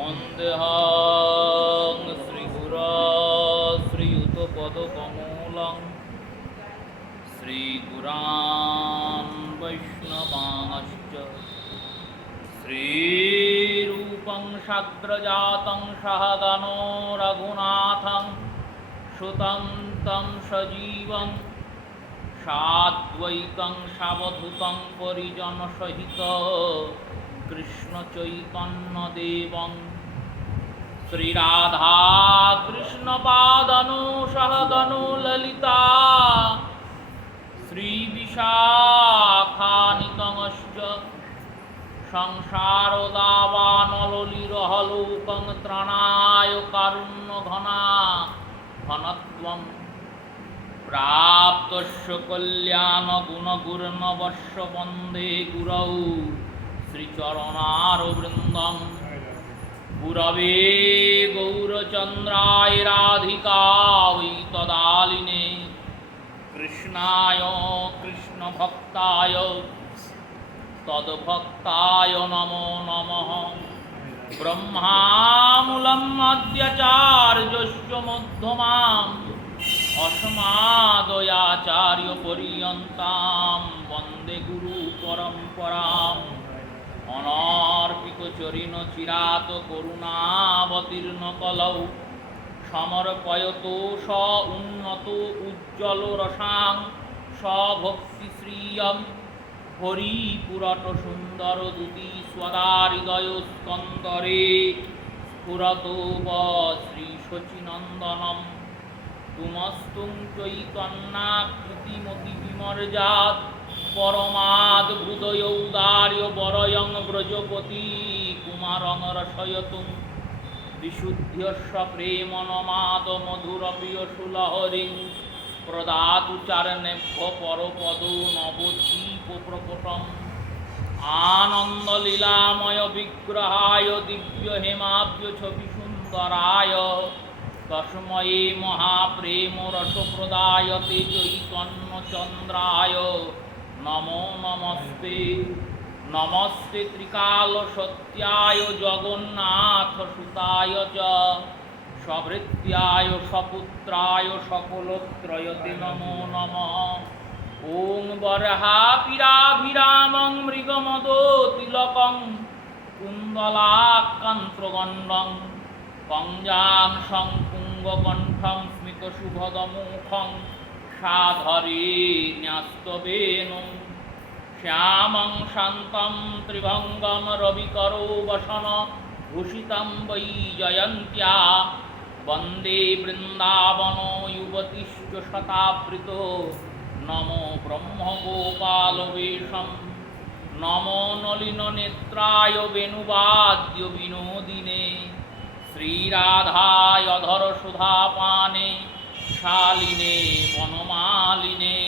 वन्देऽहं श्रीगुरो श्रीयुतपदकमलं श्रीगुरान् वैष्णवांश्च श्रीरूपं साग्रजातं सहगनो रघुनाथं सुतं तं सजीवं साद्वैतं सावधूतं परिजनसहितं कृष्णचैतन्यदेवं श्रीराधा कृष्णपादनो सहगनो ललिता श्रीविशाखानितमश्च संसारदावानललिरहलोकं त्रणाय कारुण्यघना घनत्वं प्राप्तस्य कल्याणगुणगुर्नवस्य वन्दे गुरौ श्रीचरणारविन्दं गुरवे गौरचन्द्राय राधिकायै तदालिने कृष्णाय कृष्णभक्ताय तद्भक्ताय नमो नमः। ब्रह्मामूलम् आद्याचार्यस्य मध्यमाम् अस्मदाचार्यपर्यन्तां वन्दे गुरुपरम्पराम्। अनार्पितचरिणचिरात् करुणावतीर्णकलौ समर्पयतो स उन्नतो उज्ज्वलरसां स भक्तिश्रियं हरिपुरटसुन्दरदुती स्वदाहृदयस्कन्दरे स्फुरतो श्रीशचीनन्दनं तुमस्तुं चैतन्याकृतिमतिविमर्यात् परमाद्भुतयौदार्य वरयं व्रजपति कुमारं रसयतुं विशुद्ध्यस्य प्रेमनमादमधुरप्रियसुलहरिं प्रदातु चारणेभ्यो परपदो नवद्वीपप्रकटम् आनन्दलीलामय विग्रहाय दिव्यहेमाब्जछविसुन्दराय तस्मै महाप्रेमरसप्रदायते चैतन्यचन्द्राय नमो नमस्ते। नमस्ते त्रिकालसत्याय जगन्नाथसुताय च सभृत्याय सपुत्राय सकलत्रयते नमो नमः। ॐ वरहापिराभिरामं मृगमदोतिलकं कुन्दलाकान्तगण्डं कञ्जांसं पुङ्गकण्ठं स्मितशुभदमुखं साधरे न्यस्तवेणुं श्यामं शान्तं त्रिभङ्गं रविकरो वसन भूषितं वैजयन्त्या वन्दे वृन्दावनो युवतिश्च शतावृतो नमो ब्रह्मगोपालवेशं नमो नलिननेत्राय वेणुवाद्यविनोदिने श्रीराधाय अधरसुधापाने शालिने वनमालिने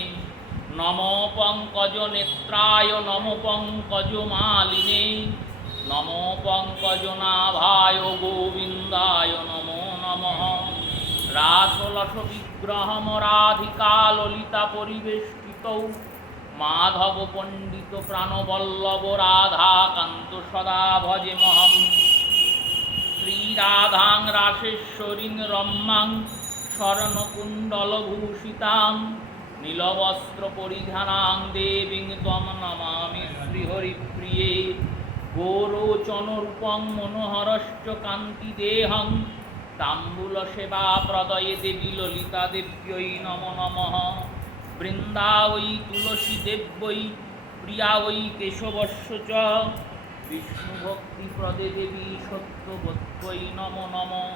नमो पंकजनेत्राय नमो पंकजमालिने नमो पंकजनाभाय गोविन्दाय नमो नमः। रासलसविग्रहं राधिका ललिता परिवेष्टितौ माधव पंडित प्राणवल्लभ राधाकान्त सदा भजेमहं। श्रीराधां रासेश्वरीं रम्यां शरणकुण्डलभूषितां नीलवस्त्रपरिधानां देवीं त्वं नमामि श्रीहरिप्रिये। गोरोचनरूपं मनोहरश्च कान्तिदेहं ताम्बूलसेवाप्रदये देवी ललिता देव्यै नमो नमः। वृन्दावै तुलसीदेव्यै प्रिया वै केशवस्य च विष्णुभक्तिप्रदे देवी सत्यवत्यै नमो नमः।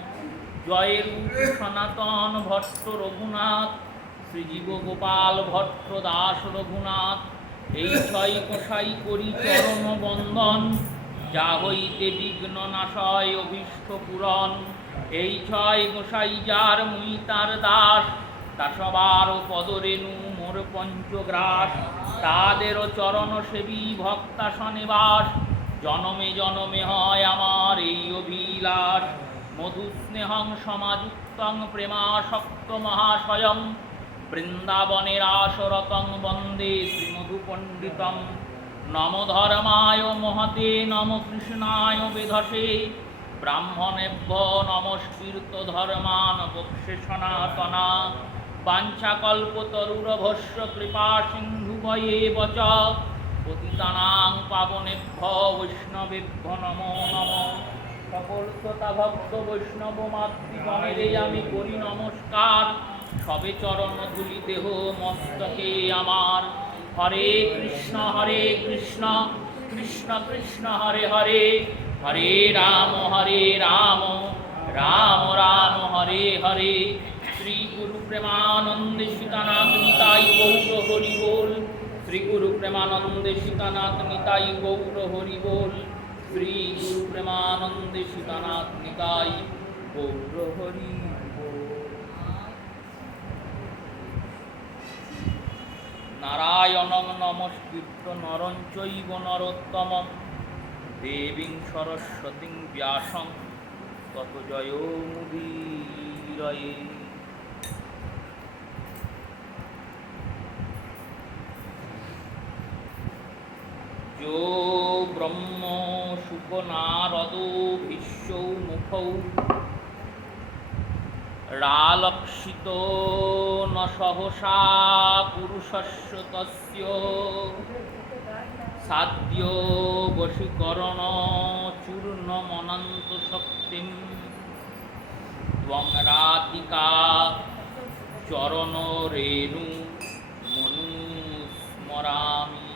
जय रूप सनातन भट्ट रघुनाथ श्रीजीव गोपाल भट्ट दास रघुनाथ এই ছয় কষাই করি চরণ বন্দন যা হইতে বিঘ্ন নাশয় অভীষ্ট পূরণ। এই ছয় গোসাই যার মুই তার দাস তা সবার পদরেণু মোর পঞ্চগ্রাস তাদেরও চরণ সেবী ভক্তাসনে বাস জনমে জনমে হয় আমার এই অভিলাষ। মধুস্নেহং সমাযুক্তং প্রেমাসক্ত মহাশয়ং বৃন্দাবনের আসরতং বন্দে শ্রীমধুপণ্ডিতম। নম ধর্মায় মহতে নম কৃষ্ণায় বেধসে ব্রাহ্মণেভ্য নমস্কৃত ধর্মান বক্ষে সনাতনা বাঞ্ছাকল্পতরুরভস্য কৃপা সিন্ধুবয়েব চ পতিতানাং পাবনেভ্য বৈষ্ণবেভ্য নমো নমঃ। সকল শ্রোতা ভক্ত বৈষ্ণব মাতৃগণেরে আমি করি নমস্কার। সবে চরণ ধুলি দেহ মস্তকে আমার। হরে কৃষ্ণ কৃষ্ণ কৃষ্ণ হরে হরে, হরে রাম রাম রাম হরে হরে। শ্রী গুরু প্রেমানন্দে সীতানাথ নিতাই গৌর হরি বল। শ্রী গুরু প্রেমানন্দে সীতানাথ নিতাই গৌর হরি বল। শ্রী গুরু প্রেমানন্দে সীতানাথ নিতাই গৌর হরি বল। নারায়ণং নমস্কৃত্য নরং চৈব নরোত্তমং দেবীং সরস্বতীং ব্যাসং ততো জয়মুদীরয়ে। যো ব্রহ্ম শুক নারদো ভীষ্মৌ মুখৌ রালক্ষিত ন সহসা পুরুষস্য তস্য সাধ্য বশীকরণ চূর্ণ মনন্ত শক্তিম ত্বং রাধিকা চরণ রেণু মনুস্মরামি।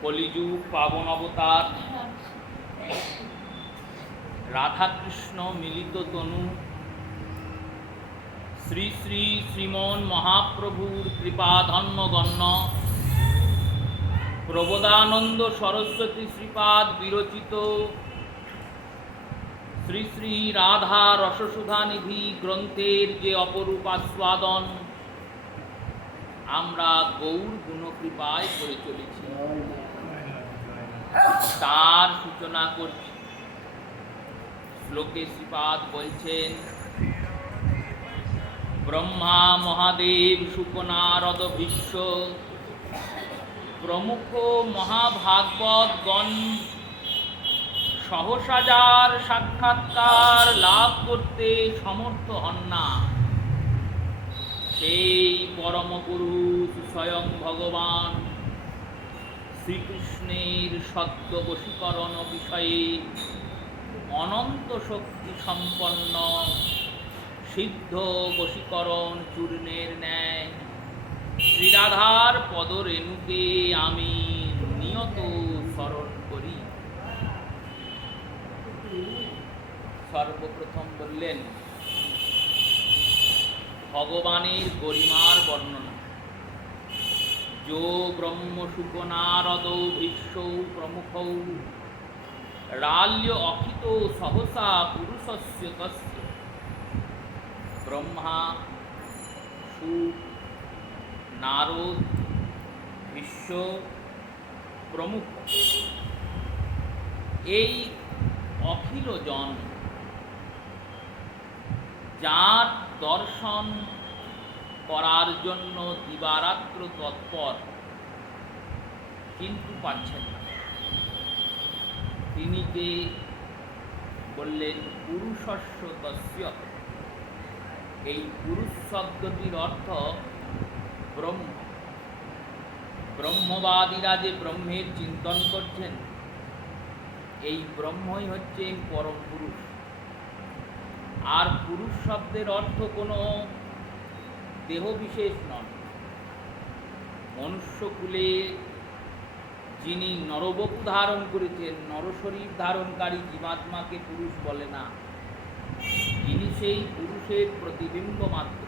কলিযুগ পাবন অবতার রাধাকৃষ্ণ মিলিত তনু শ্রী শ্রী শ্রীমন মহাপ্রভুর কৃপাধন্যগণ্য প্রবোধানন্দ সরস্বতী শ্রীপাদ বিরচিত শ্রী শ্রী রাধা রসসুধানিধি গ্রন্থের যে অপরূপ আস্বাদন আমরা গৌর গুণকৃপায় করে চলেছি, তার সূচনা করছি। শ্লোকে শ্রীপাদ বলছেন, ব্রহ্মা মহাদেব শুক নারদ ভীষ্ম প্রমুখ মহাভাগবতগণ সহস্রার সাক্ষাৎকার লাভ করতে সমর্থ হন না। সেই পরম পুরুষ স্বয়ং ভগবান শ্রীকৃষ্ণের সদ্য বশীকরণ বিষয়ে অনন্ত শক্তি সম্পন্ন সিদ্ধ বশীকরণ চূর্ণের ন্যায় শ্রীরাধার পদরেণুকে আমি নিয়ত স্মরণ করি। সর্বপ্রথম বললেন ভগবানের গরিমার বর্ণনা। যো ব্রহ্ম শুক নারদ ভীষ্মৌ প্রমুখৌ রাল্য অখিত সহসা পুরুষস্য তস্য। ব্রহ্মা, শুক, নারদ, ভীষ্ম প্রমুখ এই অখিল জন যার দর্শন করার জন্য দিবারাত্র তৎপর কিন্তু পাচ্ছেন না, তিনি কে বললেন পুরুষস্য তস্য। এই পুরুষ শব্দটির অর্থ ব্রহ্ম। ব্রহ্মবাদীরা যে ব্রহ্মের চিন্তন করছেন, এই ব্রহ্মই হচ্ছেন পরম পুরুষ। আর পুরুষ শব্দের অর্থ কোনো দেহ বিশেষ নন। মনুষ্যকুলে যিনি নরবপু ধারণ করেছেন, নরশরীর ধারণকারী জীবাত্মাকে পুরুষ বলে না। তিনি সেই পুরুষের প্রতিবিম্ব মাত্র।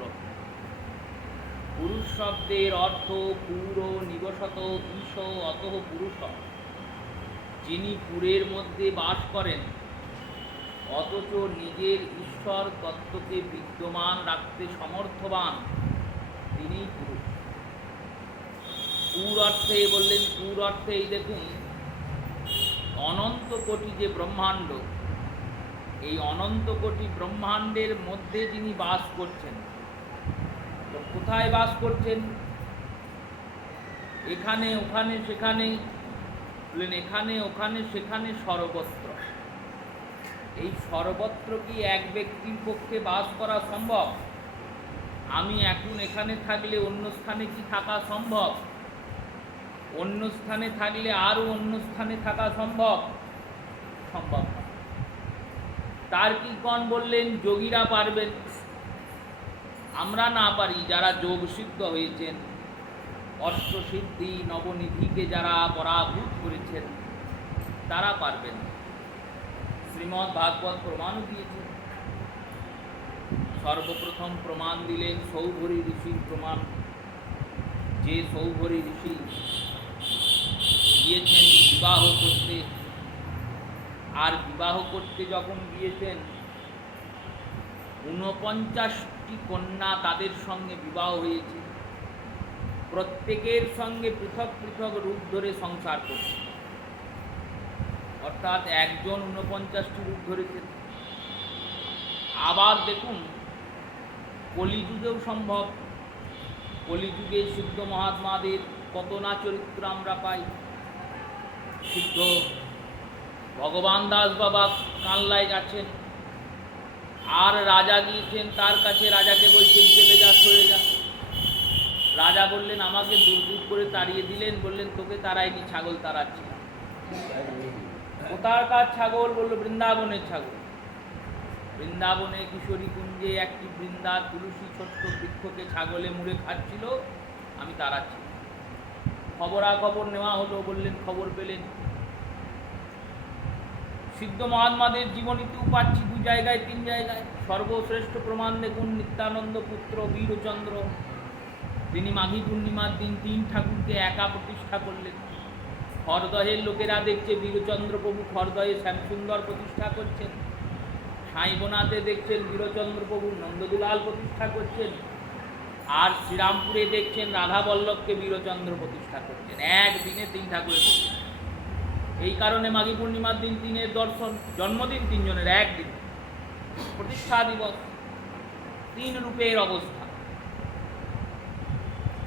পুরুষ শব্দের অর্থ পুর নিবসত ঈশ অতঃ পুরুষ, যিনি পুরের মধ্যে বাস করেন অথচ নিজের ঈশ্বর তত্ত্বকে বিদ্যমান রাখতে সমর্থবান, তিনিই পুরুষ। পুর অর্থে বললেন, পুর অর্থে এই দেখুন অনন্ত কোটি যে ব্রহ্মাণ্ড, এই অনন্ত কোটি ব্রহ্মাণ্ডের মধ্যে যিনি বাস করছেন। তো কোথায় বাস করছেন? এখানে ওখানে সেখানে বললেন এখানে ওখানে সেখানে সর্বত্র। এই সর্বত্র কি এক ব্যক্তির পক্ষে বাস করা সম্ভব? আমি এখন এখানে থাকলে অন্য স্থানে কি থাকা সম্ভব? অন্য স্থানে থাকলে আরও অন্য স্থানে থাকা সম্ভব? সম্ভব না। তার্কিকগণ বললেন যোগীরা পারবেন, আমরা না পারি। যারা যোগ সিদ্ধ হয়েছেন, অষ্টসিদ্ধি নবনিধিকে যারা পরাভূত করেছেন, তারা পারবেন। শ্রীমদ্ ভাগবত প্রমাণও দিয়েছেন। সর্বপ্রথম প্রমাণ দিলেন সৌভরী ঋষির প্রমাণ। যে সৌভরী ঋষি গিয়েছেন বিবাহ করতে, আর বিবাহ করতে যখন গিয়েছেন 49টি কন্যা তাদের সঙ্গে বিবাহ হয়েছে। প্রত্যেকের সঙ্গে পৃথক পৃথক রূপ ধরে সংসার করছে। অর্থাৎ একজন 49টি রূপ ধরেছেন। আবার দেখুন কলিযুগেও সম্ভব। কলিযুগে সিদ্ধ মহাত্মাদের কত না চরিত্র আমরা পাই। সিদ্ধ ভগবান দাস বাবা কানলায় যাচ্ছেন, আর রাজা গিয়েছেন তার কাছে। রাজাকে বলছেন চলে যা, সরে যা। রাজা বললেন আমাকে দূর দূর করে তাড়িয়ে দিলেন। বললেন তোকে তাড়াইনি, ছাগল তাড়াচ্ছি। কোথাকার ছাগল? বলল বৃন্দাবনের ছাগল। বৃন্দাবনে কিশোরী কুঞ্জে একটি বৃন্দা তুলসী ছোট্ট বৃক্ষকে ছাগলে মুড়ে খাচ্ছিল, আমি তাড়াচ্ছি। খবরাখবর নেওয়া হলো। বললেন খবর পেলেন। সিদ্ধ মহাত্মাদের জীবনীতেও পাচ্ছি 2 জায়গায় 3 জায়গায়। সর্বশ্রেষ্ঠ প্রমাণ দেখুন নিত্যানন্দ পুত্র বীরচন্দ্র। তিনি মাঘী পূর্ণিমার দিন 3 ঠাকুরকে একা প্রতিষ্ঠা করলেন। খড়দহের লোকেরা দেখছে বীরচন্দ্র প্রভু খড়দহে শ্যামসুন্দর প্রতিষ্ঠা করছেন। সাইবনাথে দেখছেন বীরচন্দ্র প্রভু নন্দদুলাল প্রতিষ্ঠা করছেন। আর শ্রীরামপুরে দেখছেন রাধা বল্লভকে বীরচন্দ্র প্রতিষ্ঠা করছেন। একদিনে 3 ঠাকুরের প্রতিষ্ঠা। এই কারণে মাঘী পূর্ণিমার দিন 3-এর দর্শন। জন্মদিন 3 জনের একদিন, প্রতিষ্ঠা দিবস। 3 রূপের অবস্থা।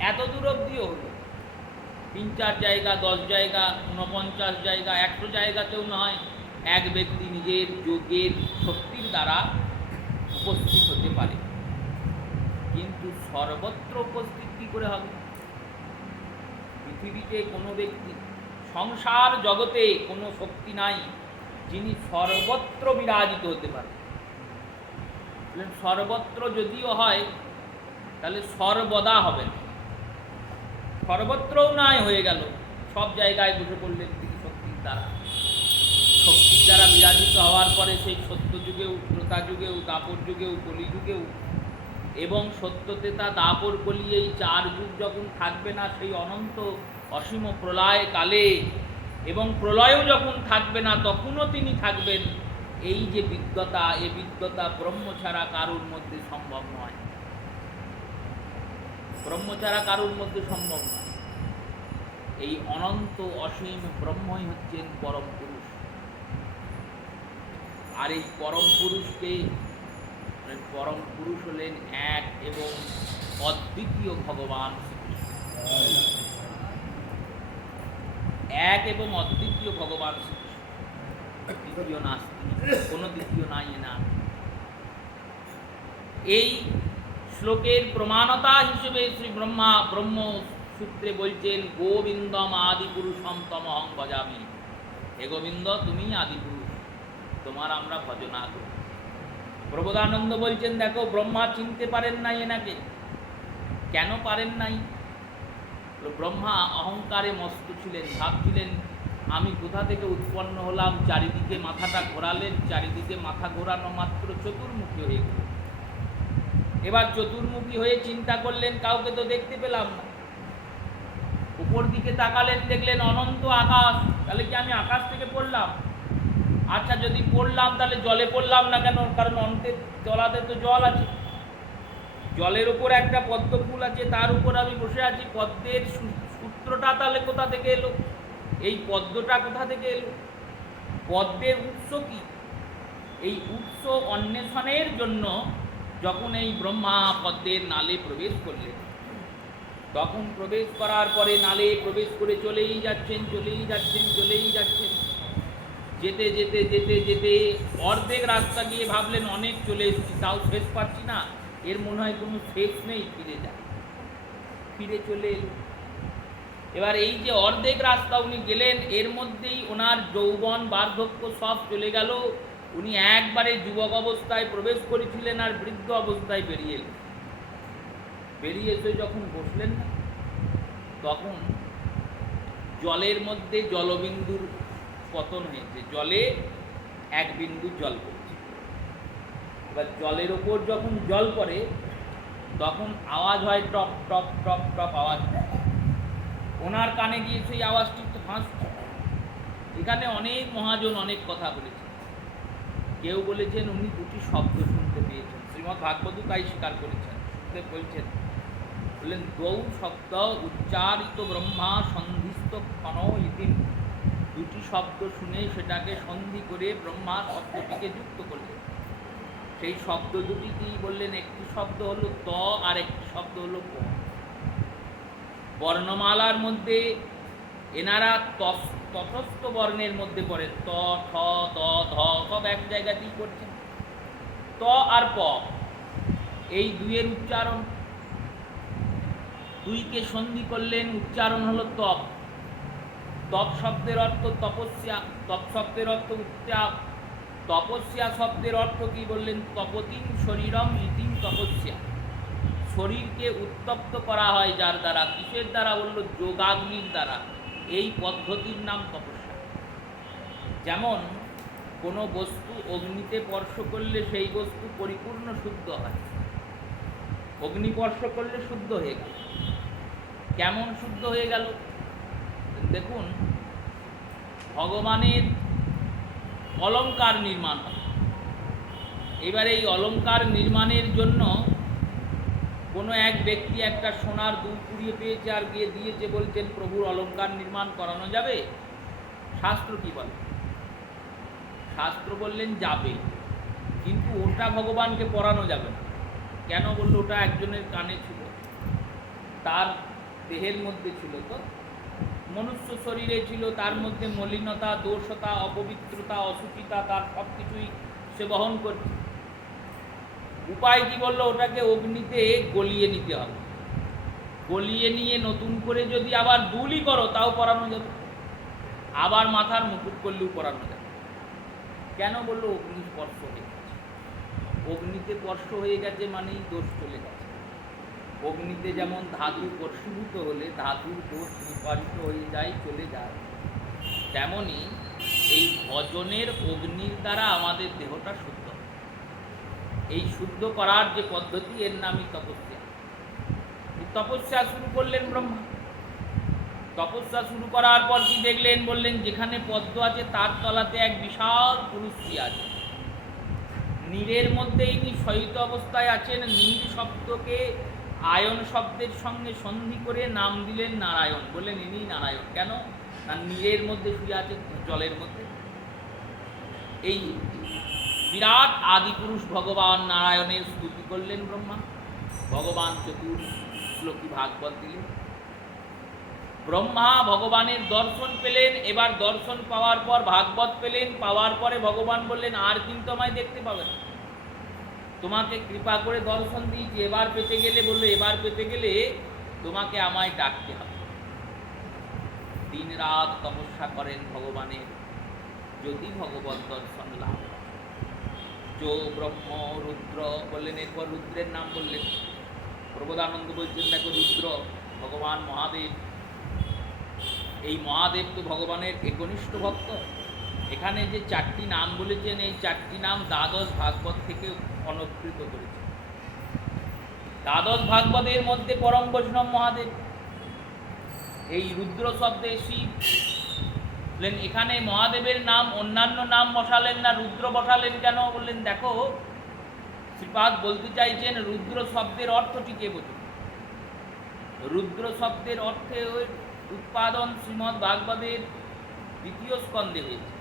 এত দূর অব্দিও হলো। 3-4 জায়গা, 10 জায়গা, 49 জায়গা, 100 জায়গাতেও নয়। এক ব্যক্তি নিজের যোগের শক্তির দ্বারা উপস্থিত হতে পারে, কিন্তু সর্বত্র উপস্থিত কী করে হবে? পৃথিবীতে কোনো ব্যক্তি, সংসার জগতে কোনো শক্তি নাই যিনি সর্বত্র বিরাজিত হতে পারে। সর্বত্র যদিও হয় তাহলে সর্বদা হবে না। সর্বত্রও নাই হয়ে গেল, সব জায়গায় বসে পড়লেন তিনি শক্তির দ্বারা। শক্তির দ্বারা বিরাজিত হওয়ার পরে সেই সত্য যুগেও, ত্রেতা যুগেও, দাপর যুগেও, কলি যুগেও, এবং সত্য ত্রেতা দাপর কলি এই 4 যুগ যখন থাকবে না, সেই অনন্ত অসীম প্রলয় কালে, এবং প্রলয়ও যখন থাকবে না তখনও তিনি থাকবেন। এই যে বিদ্যতা, এ বিদ্যতা ব্রহ্ম ছাড়া কারুর মধ্যে সম্ভব নয়। ব্রহ্ম ছাড়া কারুর মধ্যে সম্ভব নয়। এই অনন্ত অসীম ব্রহ্মই হচ্ছেন পরম পুরুষ। আর এই পরম পুরুষকে, পরম পুরুষ হলেন এক এবং অদ্বিতীয় ভগবান শ্রীকৃষ্ণ। এক এবং অদ্বিতীয় ভগবান শ্রীকৃষ্ণ। দ্বিতীয় নাস্তি, কোনো দ্বিতীয় নাই না। এই শ্লোকের প্রমাণতা হিসেবে শ্রী ব্রহ্ম সূত্রে বলছেন গোবিন্দম আদি পুরুষম তমহং ভজামি। হে গোবিন্দ, তুমি আদি পুরুষ, তোমার আমরা ভজনা করি। প্রবোধানন্দ বলছেন দেখো ব্রহ্মা চিনতে পারেন নাই এনাকে। কেন পারেন নাই? ব্রহ্মা অহংকারে মস্ত ছিলেন, ভাবছিলেন আমি কোথা থেকে উৎপন্ন হলাম। চারিদিকে মাথাটা ঘোরালেন, চারিদিকে মাথা ঘোরানো মাত্র চতুর্মুখী হয়ে গেল। এবার চতুর্মুখী হয়ে চিন্তা করলেন কাউকে তো দেখতে পেলাম না। উপর দিকে তাকালেন, দেখলেন অনন্ত আকাশ। তাহলে কি আমি আকাশ থেকে পড়লাম? আচ্ছা যদি পড়লাম তাহলে জলে পড়লাম না কেন? কারণ অন্তের তলাতে তো জল আছে। জলের উপর একটা পদ্ম ফুল আছে, তার উপর আমি বসে আছি। পদ্মের সূত্রটা তাহলে কোথা থেকে এলো? এই পদ্মটা কোথা থেকে এলো? পদ্মের উৎস কি? এই উৎস অন্বেষণের জন্য যখন এই ব্রহ্মা পদ্মের নালে প্রবেশ করলেন, তখন প্রবেশ করার পরে নালে প্রবেশ করে চলেই যাচ্ছেন, চলেই যাচ্ছেন, চলেই যাচ্ছেন। যেতে যেতে যেতে যেতে অর্ধেক রাস্তা গিয়ে ভাবলেন অনেক চলে এসেছি, তাও শেষ পাচ্ছি না, এর মনে হয় কোনো শেষ নেই, ফিরে যায়। ফিরে চলে এলো। এবার এই যে অর্ধেক রাস্তা উনি গেলেন, এর মধ্যেই ওনার যৌবন বার্ধক্য সব চলে গেল। উনি একবারে যুবক অবস্থায় প্রবেশ করেছিলেন আর বৃদ্ধ অবস্থায় বেরিয়ে এলেন। বেরিয়ে এসে যখন বসলেন না, তখন জলের মধ্যে জলবিন্দুর পতন হয়েছে, জলে এক বিন্দু জল পড়ছে। এবার জলের ওপর যখন জল পড়ে তখন আওয়াজ হয়, টপ টপ টপ টপ আওয়াজ। ওনার কানে গিয়ে সেই আওয়াজটি একটু হাসছে। এখানে অনেক মহাজন অনেক কথা বলেছেন। কেউ বলেছেন উনি দুটি শব্দ শুনতে পেয়েছেন, শ্রীমদ্ ভাগবতী তাই স্বীকার করেছেন, শুনতে বলছেন, বললেন দ্বৌ শব্দ উচ্চারিত ব্রহ্মা সন্ধিস্থ ক্ষণ ইতি। দুটি শব্দ শুনে সেটাকে সন্ধি করে ব্রহ্মা শব্দটিকে যুক্ত করলেন। সেই শব্দ দুটি কি বললেন? একটি শব্দ হলো ত আর একটি শব্দ হলো প। বর্ণমালার মধ্যে এনারা তটস্থ বর্ণের মধ্যে পড়ে, ত ঠ দ ধ সব এক জায়গাতেই করছেন। ত আর প এই দুইয়ের উচ্চারণ, দুইকে সন্ধি করলেন, উচ্চারণ হলো তপ। তপ শব্দের অর্থ তপস্যা, তপ শব্দের অর্থ উচ্চাপ। তপস্যা শব্দের অর্থ কি বললেন? তপতিম শরীরম ইতিম তপস্যা। শরীরকে উত্তপ্ত করা হয় যার দ্বারা, কিসের দ্বারা? বলল যোগাগ্নির দ্বারা। এই পদ্ধতির নাম তপস্যা। যেমন কোনো বস্তু অগ্নিতে স্পর্শ করলে সেই বস্তু পরিপূর্ণ শুদ্ধ হয়। অগ্নি স্পর্শ করলে শুদ্ধ হয়ে গেল। কেমন শুদ্ধ হয়ে গেল? দেখুন, ভগবানের অলঙ্কার নির্মাণ হয়। এবার এই অলঙ্কার নির্মাণের জন্য কোনো এক ব্যক্তি একটা সোনার দুল কুড়িয়ে পেয়েছে আর গিয়ে দিয়েছে, বলছেন প্রভুর অলঙ্কার নির্মাণ করানো যাবে? শাস্ত্র কি বলে? শাস্ত্র বললেন যাবে, কিন্তু ওটা ভগবানকে পরানো যাবে না। কেন? বললো ওটা একজনের কানে ছিল, তার দেহের মধ্যে ছিল, তো মনুষ্য শরীরে ছিল, তার মধ্যে মলিনতা, দোষতা, অপবিত্রতা, অসুচিতা, তার সব কিছুই সে বহন করছে। উপায় কি? বললো ওটাকে অগ্নিতে গলিয়ে নিতে হবে। গলিয়ে নিয়ে নতুন করে যদি আবার দুলই করো তাও পরানো যাবে, আবার মাথার মুকুট করলেও পরানো যাবে। কেন? বললো অগ্নি স্পর্শ হয়ে গেছে। অগ্নিতে স্পর্শ হয়ে গেছে মানেই দোষ চলে গেছে। অগ্নিতে যেমন ধাতু স্পর্শীভূত হলে ধাতুর দোষ নিবারিত হয়ে যায়, চলে যায়, তেমনি এই ভজনের অগ্নির দ্বারা আমাদের দেহটা শুদ্ধ। এই শুদ্ধ করার যে পদ্ধতি, এর নামই তপস্যা। তপস্যা শুরু করলেন ব্রহ্মা। তপস্যা শুরু করার পর কি দেখলেন? বললেন যেখানে পদ্ম আছে তার তলাতে এক বিশাল পুরুষটি আছে। নীরের মধ্যে ইনি শয়িত অবস্থায় আছেন। নীর শব্দকে আয়ন শব্দের সঙ্গে সন্ধি করে নাম দিলেন নারায়ণ। বললেন ইনি নারায়ণ। কেন? না, নীরের মধ্যে শুয়ে আছে, জলের মধ্যে। এই বিরাট আদিপুরুষ ভগবান নারায়ণের স্তুতি করলেন ব্রহ্মা। ভগবান চতুর্শ্লোকী ভাগবত দিলেন। ব্রহ্মা ভগবানের দর্শন পেলেন। এবার দর্শন পাওয়ার পর ভাগবত পেলেন। পাওয়ার পরে ভগবান বললেন আর কিন্তু আমায় দেখতে পাবে না, তোমাকে কৃপা করে দর্শন দিয়েছি, এবার পেতে গেলে, বললো এবার পেতে গেলে তোমাকে আমায় ডাকতে হবে। দিন রাত তপস্যা করেন ভগবানের, যদি ভগবত দর্শন লাভ। যো ব্রহ্ম রুদ্র বললেন, এরপর রুদ্রের নাম বললেন। প্রবোধানন্দ বলছেন দেখো রুদ্র ভগবান মহাদেব। এই মহাদেব তো ভগবানের একনিষ্ঠ ভক্ত। এখানে যে চারটি নাম বলেছেন, এই চারটি নাম দ্বাদশ ভাগবত থেকে অনুকৃত করেছেন। দ্বাদশ ভাগবতের মধ্যে পরম বৈষ্ণব মহাদেব। এই রুদ্র শব্দে শিব। এখানে মহাদেবের নাম, অন্যান্য নাম বসালেন না, রুদ্র বসালেন কেন? বললেন দেখো, শ্রীপাদ বলতে চাইছেন রুদ্র শব্দের অর্থটি কে বোঝে? রুদ্র শব্দের অর্থে উৎপাদন শ্রীমদ্ ভাগবতের দ্বিতীয় স্কন্ধে হয়েছে।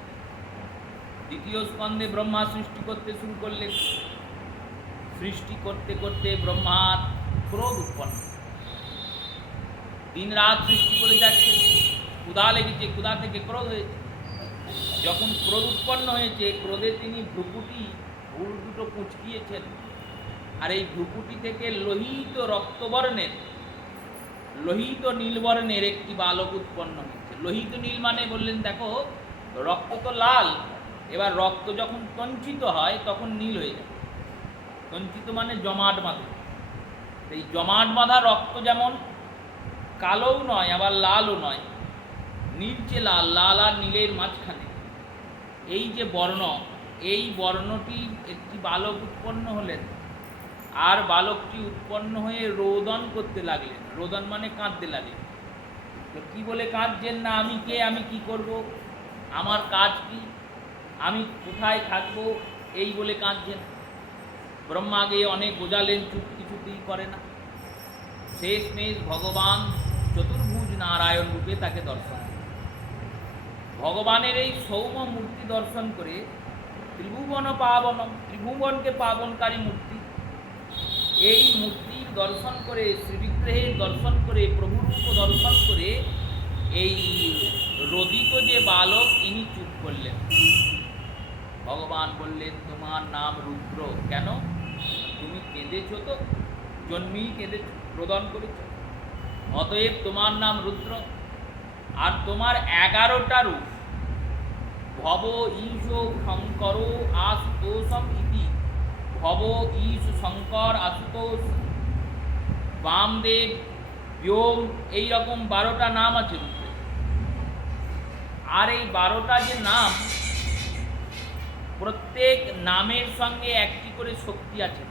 দ্বিতীয় স্কন্ধে ব্রহ্মা সৃষ্টি করতে শুরু করলেন। সৃষ্টি করতে করতে ব্রহ্মার ক্রোধ উৎপন্ন। দিন রাত সৃষ্টি করে যাচ্ছে, ক্ষুধা লেগেছে, ক্ষুধা থেকে ক্রোধ হয়েছে। যখন ক্রোধ উৎপন্ন হয়েছে, ক্রোধে তিনি ভ্রুকুটি ভুল দুটো কুঁচকিয়েছেন, আর এই ভ্রুকুটি থেকে লোহিত রক্তবর্ণের, লোহিত নীলবর্ণের একটি বালক উৎপন্ন হয়েছে। লোহিত নীল মানে বললেন, দেখো রক্ত তো লাল, এবার রক্ত যখন তঞ্চিত হয় তখন নীল হয়ে যায়। তঞ্চিত মানে জমাট বাঁধা। এই জমাট বাঁধা রক্ত যেমন কালোও নয় আবার লালও নয়, নীলচে লাল, লাল আর নীলের মাঝখানে এই যে বর্ণ, এই বর্ণটি একটি বালক উৎপন্ন হলেন। আর বালকটি উৎপন্ন হয়ে রোদন করতে লাগলেন। রোদন মানে কাঁদতে লাগলেন। তো কী বলে কাঁদছেন? না আমি কে, আমি কি করব, আমার কাজ কি, আমি কোথায় থাকব, এই বলে কাঁদছেন। ব্রহ্মাকে অনেক বোঝালেন, চুপ কিছুতেই করে না। শেষমেশ ভগবান চতুর্ভুজ নারায়ণ রূপে তাকে দর্শন, ভগবানের এই সৌম্য মূর্তি দর্শন করে, ত্রিভুবন পাবনম, ত্রিভুবনকে পাবনকারী মূর্তি, এই মূর্তির দর্শন করে, শ্রীবিগ্রহের দর্শন করে, প্রভুরূপ দর্শন করে এই রোদিত যে বালক ইনি চুপ করলেন। ভগবান বললেন, তোমার নাম রুদ্র। কেন? তুমি কেঁদেছ, তো জন্মেই কেঁদেছ, রোদন করেছ, অতএব তোমার নাম রুদ্র। আর তোমার 11টা রূপ, ভব ঈশ শঙ্কর আশুতোষম ইতি, ভব ঈশ শঙ্কর আশুতোষ বামদেব ব্যোম, এইরকম 12টা নাম আছে রূপে। আর এই 12টা যে নাম, প্রত্যেক নামের সঙ্গে একটি করে শক্তি আছে।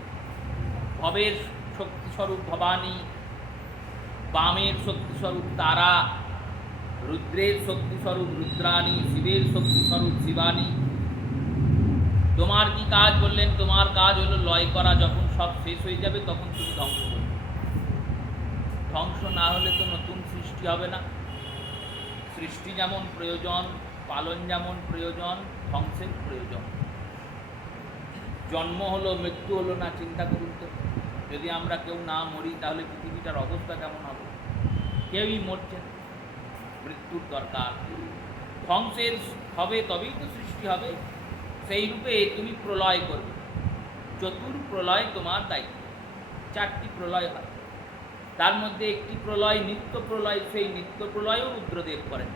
ভবের শক্তিস্বরূপ ভবানী, বামের শক্তিস্বরূপ তারা, রুদ্রের শক্তিস্বরূপ রুদ্রাণী, শিবের শক্তিস্বরূপ শিবানী। তোমার কি কাজ? বললেন, তোমার কাজ হলো লয় করা। যখন সব শেষ হয়ে যাবে তখন তুমি ধ্বংস করবে। ধ্বংস না হলে তো নতুন সৃষ্টি হবে না। সৃষ্টি যেমন প্রয়োজন, পালন যেমন প্রয়োজন, ধ্বংসের প্রয়োজন। জন্ম হলো, মৃত্যু হলো না, চিন্তা করুন তো। যদি আমরা কেউ না মরি তাহলে পৃথিবীটার অবস্থা কেমন হবে? কেউই মরছে না, মৃত্যুর দরকার। ধ্বংসের হবে তবেই তো সৃষ্টি হবে। সেই রূপে তুমি প্রলয় করবে। চতুর্প্রলয় তোমার দায়িত্ব। 4টি প্রলয় হয়, তার মধ্যে একটি প্রলয় নিত্য প্রলয়, সেই নিত্য প্রলয়ও রুদ্রদেব করেন।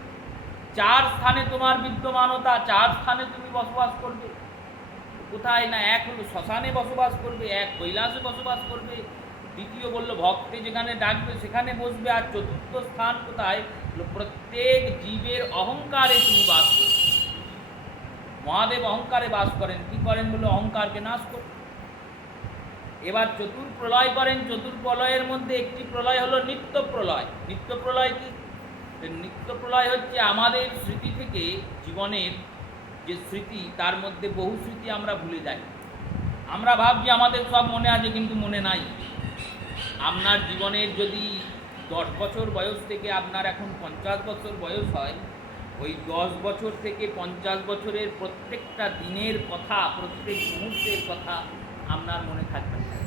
4 স্থানে তোমার বিদ্যমানতা, 4 স্থানে তুমি বসবাস করবে। কোথায়? না, এক হলো শ্মশানে বসবাস করবে, এক কৈলাসে বসবাস করবে, দ্বিতীয় বললো ভক্তে যেখানে ডাকবে সেখানে বসবে, আর চতুর্থ স্থান কোথায়? প্রত্যেক জীবের অহংকারে তুমি বাস করবে। মহাদেব অহংকারে বাস করেন। কি করেন? বলে অহংকারকে নাশ করবে। এবার চতুর্প্রলয় করেন। চতুর্প্রলয়ের মধ্যে একটি প্রলয় হলো নিত্য প্রলয়। নিত্য প্রলয় কি? নিত্য প্রলয় হচ্ছে আমাদের স্মৃতি থেকে, জীবনের যে স্মৃতি, তার মধ্যে বহু স্মৃতি আমরা ভুলে যাই। আমরা ভাবছি আমাদের সব মনে আছে, কিন্তু মনে নাই। আপনার জীবনের যদি 10 বছর বয়স থেকে আপনার এখন 50 বছর বয়স হয়, ওই 10 বছর থেকে 50 বছরের প্রত্যেকটা দিনের কথা, প্রত্যেক মুহূর্তের কথা আপনার মনে থাকবে না।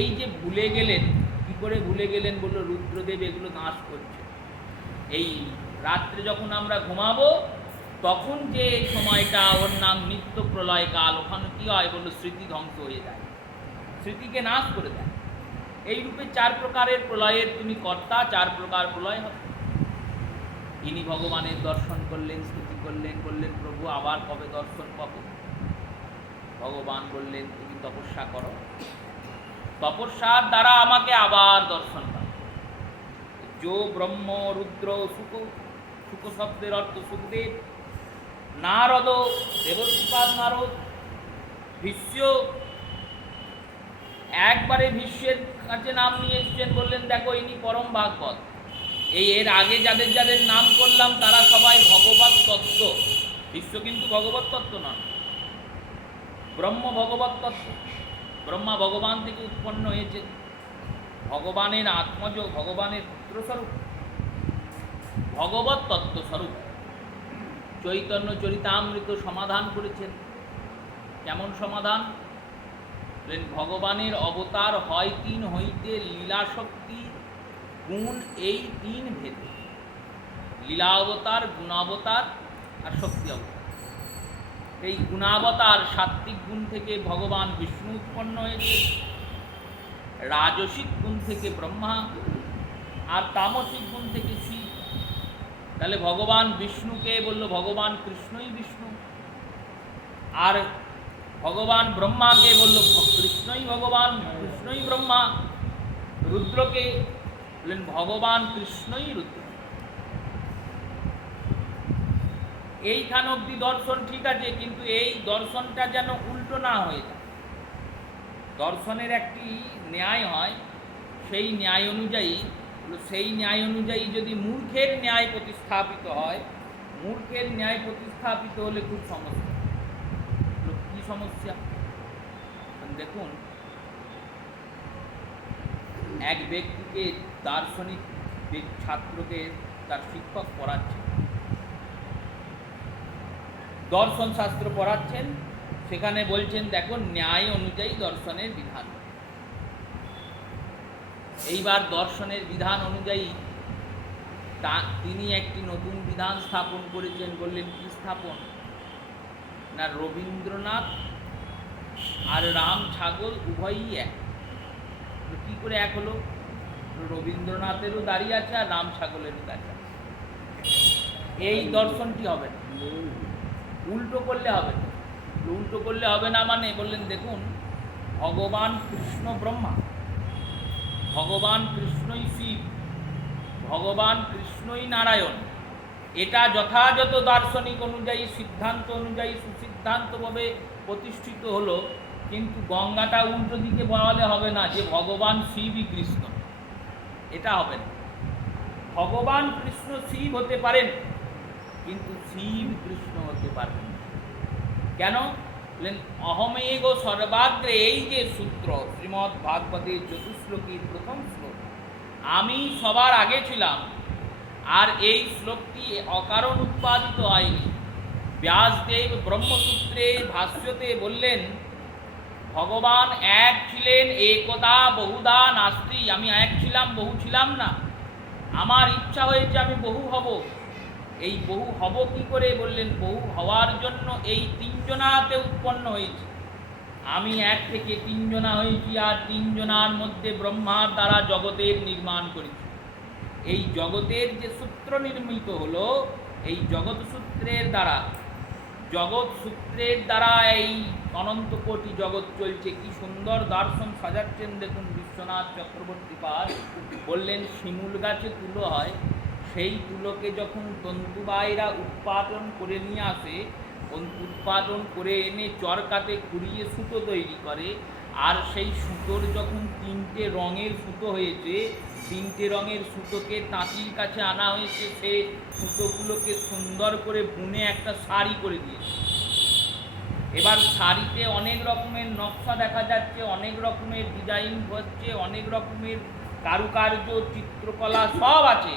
এই যে ভুলে গেলেন, কী করে ভুলে গেলেন? বলল রুদ্রদেব এগুলো নাশ করছে। এই রাত্রে যখন আমরা ঘুমাবো তখন যে সময়টা, ওর নাম নিত্য প্রলয় কাল। ওখানে কী হয়? বলল স্মৃতি ধ্বংস হয়ে যায়, স্মৃতিকে নাশ করে দেয়। এই রূপে 4 প্রকারের প্রলয়ের তুমি কর্তা, 4 প্রকার প্রলয় হবে। ইনি ভগবানের দর্শন করলেন, স্তুতি করলেন, বললেন প্রভু আবার কবে দর্শন পাবো? ভগবান বললেন তুমি তপস্যা করো, তপস্যার দ্বারা আমাকে আবার দর্শন পাবে। যো ব্রহ্ম রুদ্র সুখ, সুখ শব্দের অর্থ সুখদেব, নারদ দেবশ্রীপাদ নারদ, ভীষ্ম একবারে ভীষ্মের কাছে নাম নিয়ে এসছেন। বললেন দেখো ইনি পরম ভাগবত। এর আগে যাদের যাদের নাম করলাম তারা সবাই ভগবত তত্ত্ব। ভীষ্ম কিন্তু ভগবত তত্ত্ব নন, ব্রহ্ম ভগবত তত্ত্ব। ব্রহ্মা ভগবান থেকে উৎপন্ন হয়েছে, ভগবানের আত্মজ, ভগবানের পুত্রস্বরূপ, ভগবত তত্ত্বস্বরূপ। চৈতন্য চরিতামৃত সমাধান করেছেন। কেমন সমাধান? ভগবানের অবতার হয় 3 হইতে লীলা শক্তি গুণ এই তিন ভেদে, লীলাবতার, গুণাবতার আর শক্তি অবতার। এই গুণাবতার সাত্ত্বিক গুণ থেকে ভগবান বিষ্ণু উৎপন্ন হয়েছে, রাজসিক গুণ থেকে ব্রহ্মা, আর তামসিক গুণ থেকে শিব। তাহলে ভগবান বিষ্ণুকে বললো ভগবান কৃষ্ণই বিষ্ণু, আর ভগবান ব্রহ্মাকে বলল কৃষ্ণই ভগবান, কৃষ্ণই ব্রহ্মা। রুদ্রকে বললেন ভগবান কৃষ্ণই রুদ্র। এইখান অবধি দর্শন ঠিক আছে, কিন্তু এই দর্শনটা যেন উল্টো না হয়ে যায়। দর্শনের একটি ন্যায় হয়, সেই ন্যায় অনুযায়ী যদি মূর্খের ন্যায় প্রতিস্থাপিত হয়, মূর্খের ন্যায় প্রতিস্থাপিত হলে খুব সমস্যা। কি সমস্যা? দেখুন, এক ব্যক্তিকে, দার্শনিক ছাত্রকে তার শিক্ষক পড়াচ্ছেন, দর্শন শাস্ত্র পড়াচ্ছেন, সেখানে বলছেন দেখো ন্যায় অনুযায়ী দর্শনের বিধান। এইবার দর্শনের বিধান অনুযায়ী তিনি একটি নতুন বিধান স্থাপন করেছেন। বললেন কি স্থাপন? না, রবীন্দ্রনাথ আর রাম ছাগল উভয়ই এক। কি করে এক হলো? রবীন্দ্রনাথেরও দাঁড়িয়ে আছে আর রাম ছাগলেরও দাঁড়িয়ে আছে। এই দর্শনটি হবে না, উল্টো করলে হবে না। উল্টো করলে হবে না মানে বললেন দেখুন, ভগবান কৃষ্ণ ব্রহ্মা, ভগবান কৃষ্ণই শিব, ভগবান কৃষ্ণই নারায়ণ। এটা যথাযথ দার্শনিক অনুযায়ী, সিদ্ধান্ত অনুযায়ী সুসিদ্ধান্তভাবে প্রতিষ্ঠিত হলো, কিন্তু গঙ্গাটা উল্টো দিকে বলালে হবে না যে ভগবান শিবই কৃষ্ণ। এটা হবে না। ভগবান কৃষ্ণ শিব হতে পারেন, কিন্তু শিব কৃষ্ণ হতে পারবেন না। কেন? বললেন অহমেগ সর্বাগ্রে, এই যে সূত্র শ্রীমদ্ ভাগবতের চতুশ্লোকীর প্রথম শ্লোক, আমি সবার আগে ছিলাম। আর এই শ্লোকটি অকারণ উৎপাদিত হয়নি। ব্যাসদেব ব্রহ্মসূত্রের ভাষ্যতে বললেন ভগবান এক ছিলেন, একদা বহুদা নাস্তি। আমি এক ছিলাম, বহু ছিলাম না। আমার ইচ্ছা হয়েছে আমি বহু হব। এই বহু হব কি করে? বললেন বহু হওয়ার জন্য এই তিনজনাতে উৎপন্ন হয়েছে। আমি এক থেকে তিনজনা হয়েছি, আর তিনজনার মধ্যে ব্রহ্মার দ্বারা জগতের নির্মাণ করেছি। এই জগতের যে সূত্র নির্মিত হলো, এই জগৎ সূত্রের দ্বারা এই অনন্ত কোটি জগৎ চলছে। কি সুন্দর দর্শন সাজাচ্ছেন দেখুন বিশ্বনাথ চক্রবর্তী পাল। বললেন শিমুল গাছে তুলো হয়, সেই তুলোকে যখন তন্তুবাইরা উৎপাদন করে নিয়ে আসে, উৎপাদন করে এনে চরকাতে কুড়িয়ে সুতো তৈরি করে, আর সেই সুতোর যখন তিনটে রঙের সুতো হয়েছে, তিনটে রঙের সুতোকে তাঁতির কাছে আনা হয়েছে, সে সুতোগুলোকে সুন্দর করে বুনে একটা শাড়ি করে দিয়েছে। এবার শাড়িতে অনেক রকমের নকশা দেখা যাচ্ছে, অনেক রকমের ডিজাইন হচ্ছে, অনেক রকমের কারুকার্য, চিত্রকলা সব আছে,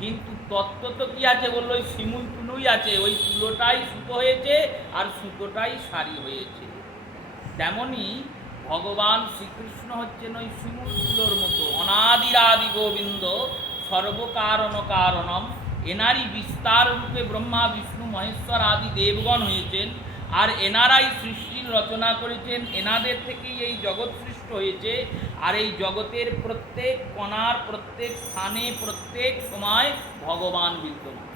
কিন্তু তত্ত্ব তো কি আছে? বললো ওই শিমুল তুলোই আছে। ওই তুলোটাই সুতো হয়েছে আর সুতোটাই শাড়ি হয়েছে। তেমনি ভগবান শ্রীকৃষ্ণ হচ্ছেন ওই শিমুল তুলোর মতো, অনাদিরাদি গোবিন্দ, সর্বকারণ কারণম। এনারই বিস্তার রূপে ব্রহ্মা বিষ্ণু মহেশ্বর আদি দেবগণ হয়েছেন, আর এনারাই সৃষ্টির রচনা করেছেন। এনাদের থেকেই এই জগৎ সৃষ্ট হয়েছে। আর এই জগতের প্রত্যেক কণার, প্রত্যেক স্থানে, প্রত্যেক সময় ভগবান বিদ্যমান।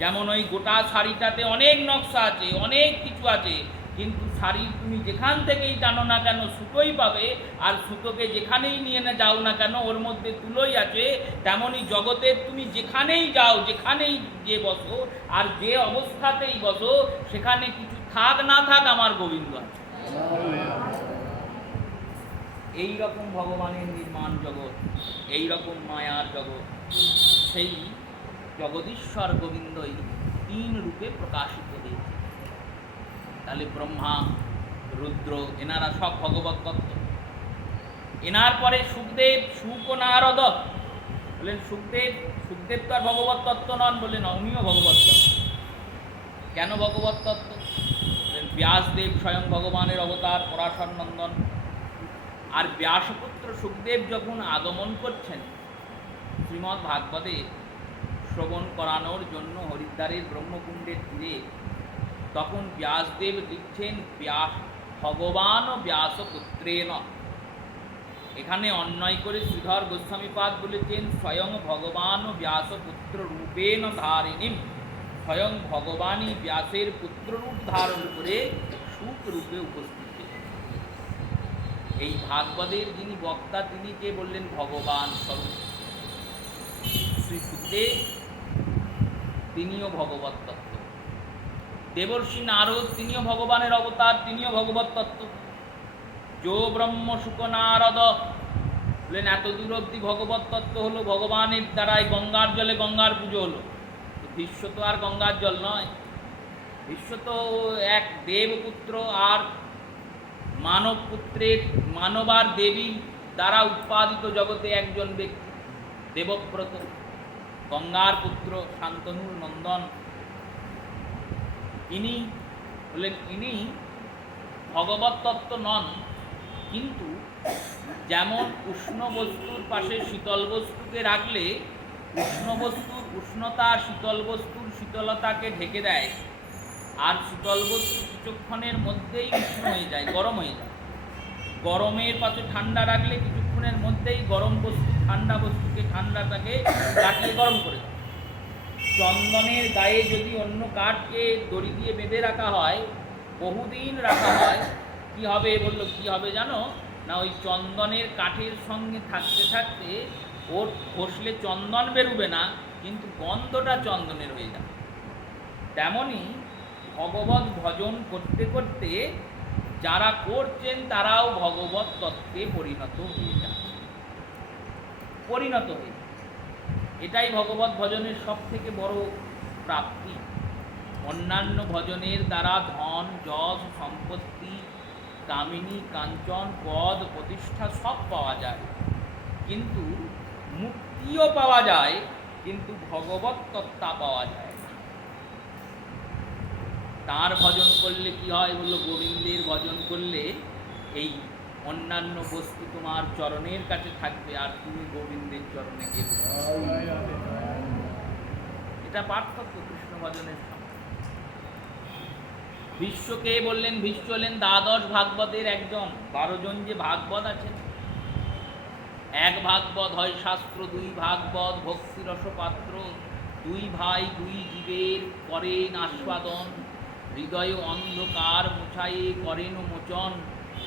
যেমন ওই গোটা শাড়িটাতে অনেক নকশা আছে, অনেক কিছু আছে, কিন্তু শাড়ি তুমি যেখান থেকেই টানো না কেন সুতোই পাবে, আর সুতোকে যেখানেই নিয়ে যাও না কেন ওর মধ্যে তুলোই আছে। তেমনই জগতের তুমি যেখানেই যাও, যেখানেই যে বসো, আর যে অবস্থাতেই বসো, সেখানে কিছু থাক না থাক আমার গোবিন্দ আছে। এই রকম ভগবানের নির্মাণ জগৎ, এই রকম মায়ার জগৎ। সেই জগদীশ্বর গোবিন্দই তিন রূপে প্রকাশিত হয়েছে। তাহলে ব্রহ্মা, রুদ্র, এনারা সব ভগবত তত্ত্ব। এনার পরে সুখদেব, সুক ও নারদ। বললেন সুখদেব তো আর ভগবত তত্ত্ব নন। বললেন উনিও ভগবত তত্ত্ব। কেন ভগবত তত্ত্ব? বললেন ব্যাসদেব স্বয়ং ভগবানের অবতার, পরাশর নন্দন। আর ব্যাসপুত্র সুখদেব যখন আগমন করছেন, শ্রীমদ্ ভাগবতে শ্রবণ করানোর জন্য হরিদ্বারের ব্রহ্মকুণ্ডের তীরে তখন ব্যাসদেব লিখছেন ভগবান ব্যাসপুত্রেণ। এখানে অন্যায় করে শ্রীধর গোস্বামীপাদ বলেছেন স্বয়ং ভগবান ব্যাসপুত্র রূপেণ ধারিণীম, স্বয়ং ভগবানই ব্যাসের পুত্ররূপ ধারণ করে সুখ রূপে উপস্থিত। এই ভাগবতের যিনি বক্তা তিনি কে বললেন ভগবান স্বরূপ। শ্রী সুখদেব তিনিও ভগবত তত্ত্ব, দেবর্ষি নারদ তিনিও ভগবানের অবতার, তিনিও ভগবত তত্ত্ব। যো ব্রহ্ম শুক নারদ বললেন এত দূর অব্দি ভগবত তত্ত্ব হলো, ভগবানের দ্বারাই গঙ্গার জলে গঙ্গার পুজো হলো। ভীষ্ম তো আর গঙ্গার জল নয়, ভীষ্ম তো এক দেবপুত্র আর মানব পুত্রের, মানব আর দেবী দ্বারা উৎপাদিত জগতে একজন ব্যক্তি দেবব্রত, গঙ্গার পুত্র শান্তনুর নন্দন। ইনি বললেন ইনি ভগবত তত্ত্ব নন, কিন্তু যেমন উষ্ণ বস্তুর পাশে শীতল বস্তুকে রাখলে উষ্ণ বস্তুর উষ্ণতা শীতল বস্তুর শীতলতাকে ঢেকে দেয়, আর শীতল বস্তু কিছুক্ষণের মধ্যেই উষ্ণ হয়ে যায়, গরম হয়ে যায়। গরমের পাশে ঠান্ডা রাখলে কিছুক্ষণের মধ্যেই গরম বস্তু ঠান্ডা বস্তুকে ঠান্ডাটাকে কাটিয়ে গরম করে দেয়। চন্দনের গায়ে যদি অন্য কাঠকে দড়ি দিয়ে বেঁধে রাখা হয়, বহুদিন রাখা হয়, কি হবে বললো, কি হবে জানো না, ওই চন্দনের কাঠের সঙ্গে থাকতে থাকতে ওর ঘষলে চন্দন বেরোবে না, কিন্তু গন্ধটা চন্দনের হয়ে যাবে। তেমনি ভগবত ভজন করতে করতে যারা করছেন তারাও ভগবত তত্ত্বে পরিণত হয়ে যায়, পরিণত হয়ে। এটাই ভগবত ভজনের সব থেকে বড় প্রাপ্তি। অন্যান্য ভজনের দ্বারা ধন যশ সম্পত্তি কামিনী কাঞ্চন পদ প্রতিষ্ঠা সব পাওয়া যায়, কিন্তু মুক্তিও পাওয়া যায়, কিন্তু ভগবত তত্ত্ব পাওয়া যায় না। তার ভজন করলে কি হয় বললো, গোবিন্দের ভজন করলে এই অন্যান্য বস্তু তোমার চরণের কাছে থাকবে আর তুমি গোবিন্দের চরণে গেলে। এটা পার্থক্য কৃষ্ণ ভজনের সঙ্গে। বিশ্বকে বললেন, ভীষ্ম হলেন দ্বাদশ ভাগবতের একজন। 12 জন যে ভাগবত আছেন, এক ভাগবত হয় শাস্ত্র, 2 ভাগবত ভক্তি রসপাত্র, 2 ভাই 2 জীবের করেন আস্বাদন, হৃদয় অন্ধকার মুছায়ে করেন মোচন।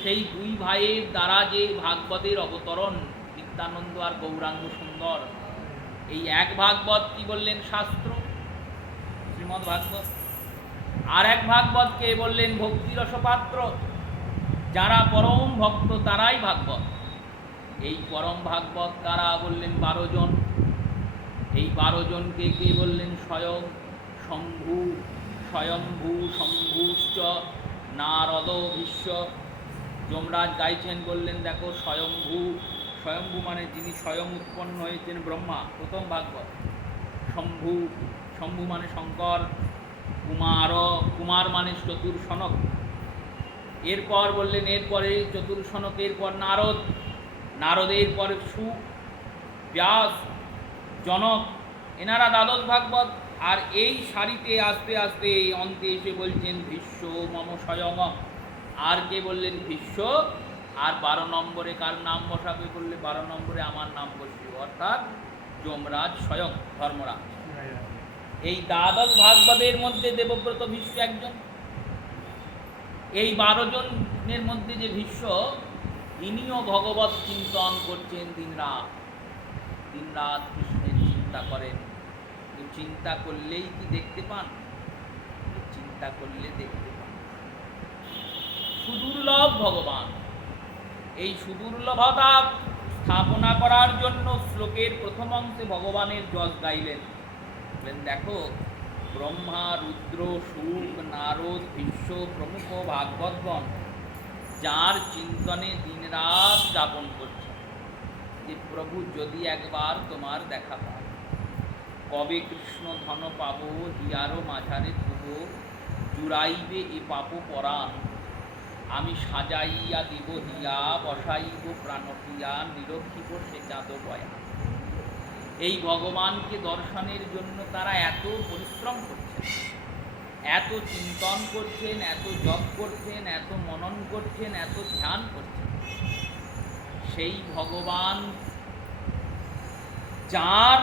সেই 2 ভাইয়ের দ্বারা যে ভাগবতের অবতরণ, নিত্যানন্দ আর গৌরাঙ্গ সুন্দর। এই এক ভাগবত কি বললেন শাস্ত্র, শ্রীমদ্ ভাগবত। আর এক ভাগবতকে বললেন ভক্তি রসপাত্র, যারা পরম ভক্ত তারাই ভাগবত। এই পরম ভাগবত কারা বললেন 12 জন। এই 12 জনকে কে বললেন স্বয়ং শম্ভু, স্বয়ম্ভু শম্ভুশ্চ নারদ ভীষ্ম। যমরাজ গাইছেন, বললেন দেখো স্বয়ম্ভু, স্বয়ম্ভু মানে যিনি স্বয়ং উৎপন্ন হয়েছেন ব্রহ্মা, প্রথম ভাগবত। শম্ভু, শম্ভু মানে শঙ্কর। কুমার, কুমার মানে চতুর্শনক। এরপর বললেন এরপরে চতুর্শনকের পর নারদ, নারদের পরে সুক, ব্যাস, জনক, এনারা দ্বাদশ ভাগবত। আর এই সারিতে আস্তে আস্তে এই অন্তে এসে বলছেন ভীষ্ম মম স্বয়ং। আর কে বললেন ভীষ্ম। আর 12 নম্বরে কার নাম বসাবে বললে 12 নম্বরে আমার নাম বসবে, অর্থাৎ যমরাজ স্বয়ং ধর্মরাজ। এই দ্বাদশ ভাগবতের মধ্যে দেবব্রত ভীষ্ম একজন। এই 12 জনের মধ্যে যে ভীষ্ম, ইনিও ভগবত চিন্তন করছেন দিনরাত, দিনরাত কৃষ্ণের চিন্তা করেন। চিন্তা করলেই কি দেখতে পান? চিন্তা করলে দেখতে পান। সুদুর্লভ ভগবান। এই সুদুর্লভতা স্থাপনা করার জন্য শ্লোকের প্রথম অংশে ভগবানের যশ গাইলেন। দেখো ব্রহ্মা রুদ্র শুক নারদ ভীষ্ম প্রমুখ ভাগবতগণ যার চিন্তনে দিনরাত যাপন করছে যে প্রভু যদি একবার তোমার দেখা পায়, কবে কৃষ্ণ ধন পাব, হিয়ারো মাঝারে ধ্রুব, জুড়াইবে এ পাপ পরাণ, আমি সাজাইয়া দিব হিয়া, বসাইব প্রাণপ্রিয়া, নিরক্ষিব সে চাঁদ বয়া। এই ভগবানকে দর্শনের জন্য তারা এত পরিশ্রম করছেন, এত চিন্তন করছেন, এত জপ করছেন, এত মনন করছেন, এত ধ্যান করছেন। সেই ভগবান যার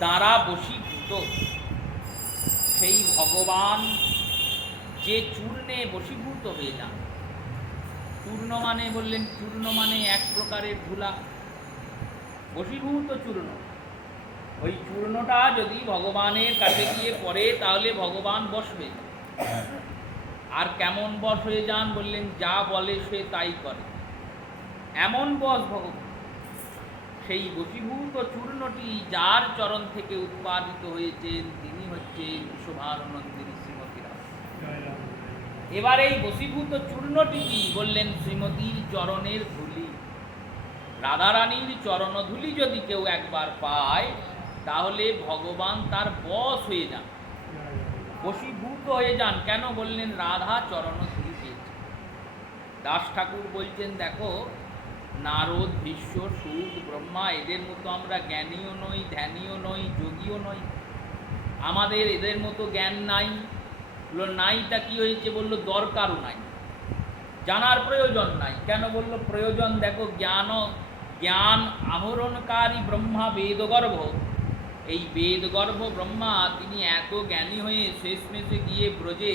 দ্বারা বশীভূত, সেই ভগবান যে চূর্ণে বশীভূত হয়ে যান। চূর্ণ মানে বললেন, চূর্ণ মানে এক প্রকারের ধুলা, বশীভূত চূর্ণ। ওই চূর্ণটা যদি ভগবানের কাছে গিয়ে পড়ে তাহলে ভগবান বশ হয়ে যান। আর কেমন বশ হয়ে যান বললেন, যা বলে সে তাই করে, এমন বশ ভগবান। সেই বশীভূত চূর্ণটি যার চরণ থেকে উৎপাদিত হয়েছেন তিনি হচ্ছেন শোভানন্দিনী শ্রীমতী রাধা। এবার এই বশীভূত চূর্ণটি কি বললেন, শ্রীমতীর চরণের ধুলি। রাধারানীর চরণধুলি যদি কেউ একবার পায় তাহলে ভগবান তার বশ হয়ে যান, বশীভূত হয়ে যান। কেন বললেন, রাধা চরণধুলি পেয়েছে। দাস ঠাকুর বলছেন, দেখো নারদ, ভীষ্ম, সুখ, ব্রহ্মা এদের মতো আমরা জ্ঞানীও নই, ধ্যানীয় নই, যোগীও নই। আমাদের এদের মতো জ্ঞান নাই। বললো নাইটা কি হয়েছে, বললো দরকারও নাই, জানার প্রয়োজন নাই। কেন বললো প্রয়োজন, দেখো জ্ঞান আহরণকারী ব্রহ্মা বেদগর্ভ। এই বেদগর্ভ ব্রহ্মা তিনি এত জ্ঞানী হয়ে শেষমেশে গিয়ে ব্রজে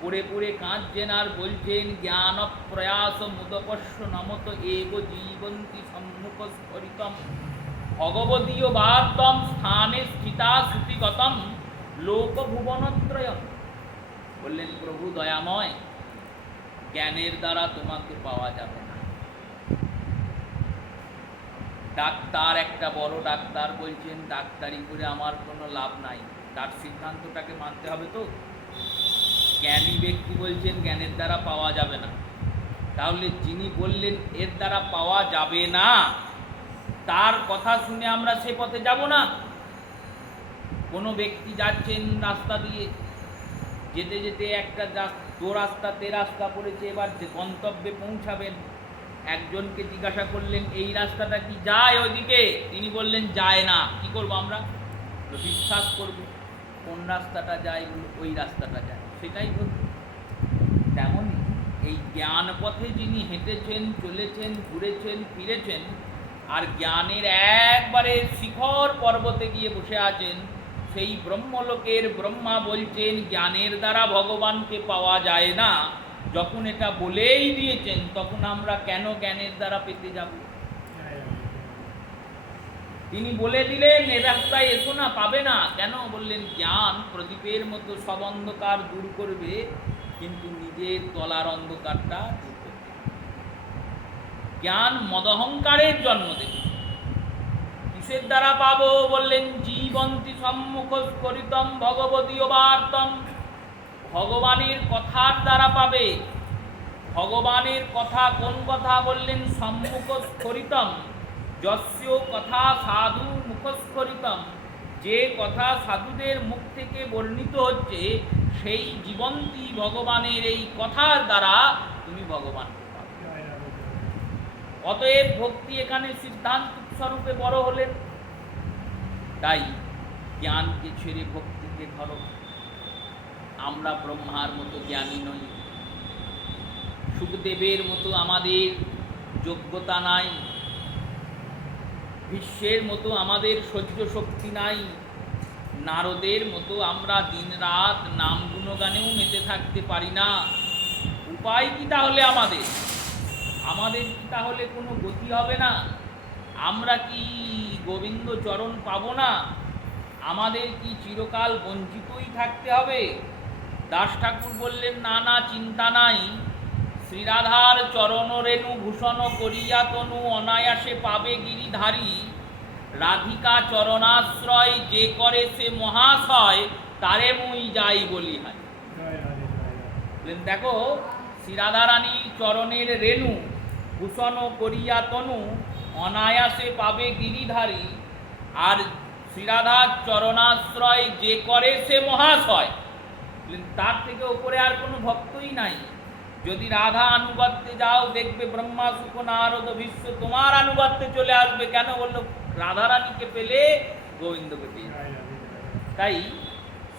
পড়ে পড়ে কাঁদছেন আর বলছেন, জ্ঞান প্রয়াস মুদপস্য নমত এব জীবন্তি সম্মুখ স্ফরিতম ভগবদীয় বার্তম স্থানে স্থিতা শ্রুতিগতম লোকভুবনত্রয়ম। বললেন, প্রভু দয়াময়, জ্ঞানের দ্বারা তোমাকে পাওয়া যাবে না। ডাক্তার, একটা বড় ডাক্তার বলছেন ডাক্তারি করে আমার কোনো লাভ নাই, তার সিদ্ধান্তটাকে মানতে হবে তো। জ্ঞানী ব্যক্তি বলছেন জ্ঞানের দ্বারা পাওয়া যাবে না, তাহলে যিনি বললেন এর দ্বারা পাওয়া যাবে না, তার কথা শুনে আমরা সে পথে যাব না। কোনো ব্যক্তি যাচ্ছেন রাস্তা দিয়ে, যেতে যেতে একটা দো রাস্তা তে রাস্তা পড়েছে, এবার যে গন্তব্যে পৌঁছাবেন, একজনকে জিজ্ঞাসা করলেন এই রাস্তাটা কি যায় ওইদিকে, তিনি বললেন যায় না। কি করব আমরা, বিশ্বাস করব কোন রাস্তাটা যায়, ওই রাস্তাটা যায়, সেটাই বলব। তেমনই এই জ্ঞান পথে যিনি হেঁটেছেন, চলেছেন, ঘুরেছেন, ফিরেছেন, আর জ্ঞানের একবারে শিখর পর্বতে গিয়ে বসে আছেন, সেই ব্রহ্মলোকের ব্রহ্মা বলছেন জ্ঞানের দ্বারা ভগবানকে পাওয়া যায় না। যখন এটা বলেই দিয়েছেন তখন আমরা কেন জ্ঞানের দ্বারা পেতে যাব? তিনি বলে দিলেন এ রাস্তায় এসো না, পাবে না। কেন বললেন, জ্ঞান প্রদীপের মতো সব অন্ধকার দূর করবে, কিন্তু নিজের তলার অন্ধকারটা দূর করবে। জ্ঞান মদহংকারের জন্ম দেবে। কিসের দ্বারা পাবো বললেন, জীবন্তি সম্মুখ স্ফরিতম ভগবদীয় বার্তম। ভগবানের কথার দ্বারা পাবে। ভগবানের কথা কোন কথা বললেন, সম্মুখ স্ফরিতম যস্য কথা সাধু মুখস্ফরিতম। যে কথা সাধুদের মুখ থেকে বর্ণিত হচ্ছে, সেই জীবন্তী ভগবানের এই কথার দ্বারা তুমি ভগবানকে পাবে। অতএব ভক্তি এখানে সিদ্ধান্ত স্বরূপে বড় হলেন। তাই জ্ঞানকে ছেড়ে ভক্তিকে ধরো। আমরা ব্রহ্মার মতো জ্ঞানী নই, সুখদেবের মতো আমাদের যোগ্যতা নাই, বিশ্বের মতো আমাদের সহ্য শক্তি নাই, নারদের মতো আমরা দিনরাত নাম গুণগানেও মেতে থাকতে পারি না। উপায় কি তাহলে আমাদের? আমাদের কি তাহলে কোনো গতি হবে না? আমরা কি গোবিন্দ চরণ পাব না? আমাদের কি চিরকাল বঞ্চিতই থাকতে হবে? দাস ঠাকুর বললেন, না না, চিন্তা নাই। শ্রীরাধার চরণ রেণু ভূষণ করিয়া তনু অনায়াসে পাবে গিরিধারী। রাধিকা চরণাশ্রয় যে করে সে মহাশয়, তারে মুই যাই বলি হাই। দেখো, শ্রীরাধারানী চরণের রেণু ভূষণ করিয়া তনু অনায়াসে পাবে গিরিধারী, আর শ্রীরাধার চরণাশ্রয় যে করে সে মহাশয়। তার থেকে উপরে আর কোনো ভক্তই নাই। যদি রাধা আনুগত্যে যাও, দেখবে ব্রহ্মা, শুক, নারদ, ভীষ্ম তোমার আনুগত্যে চলে আসবে। কেন বললো, রাধারানীকে পেলে গোবিন্দকে পেয়ে যাবে। তাই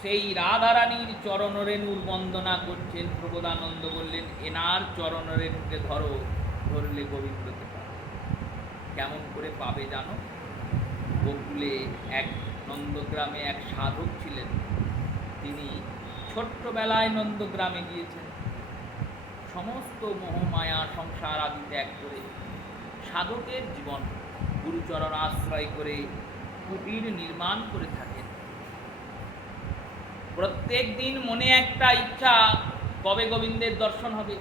সেই রাধারানীর চরণরেণুর বন্দনা করছেন। প্রবোধানন্দ বললেন, এনার চরণরেণুকে ধরো, ধরলে গোবিন্দকে পাবে। কেমন করে পাবে জানো? গোকুলে এক নন্দগ্রামে এক সাধক ছিলেন। তিনি ছোট্টবেলায় নন্দগ্রামে গিয়েছেন। সমস্ত মোহমায়া সংসার আদি ত্যাগ করে সাধকের জীবন, গুরুচরণ আশ্রয় করে কুটির নির্মাণ করে থাকেন। প্রত্যেক দিন মনে একটা ইচ্ছা, কবে গোবিন্দের দর্শন হবে।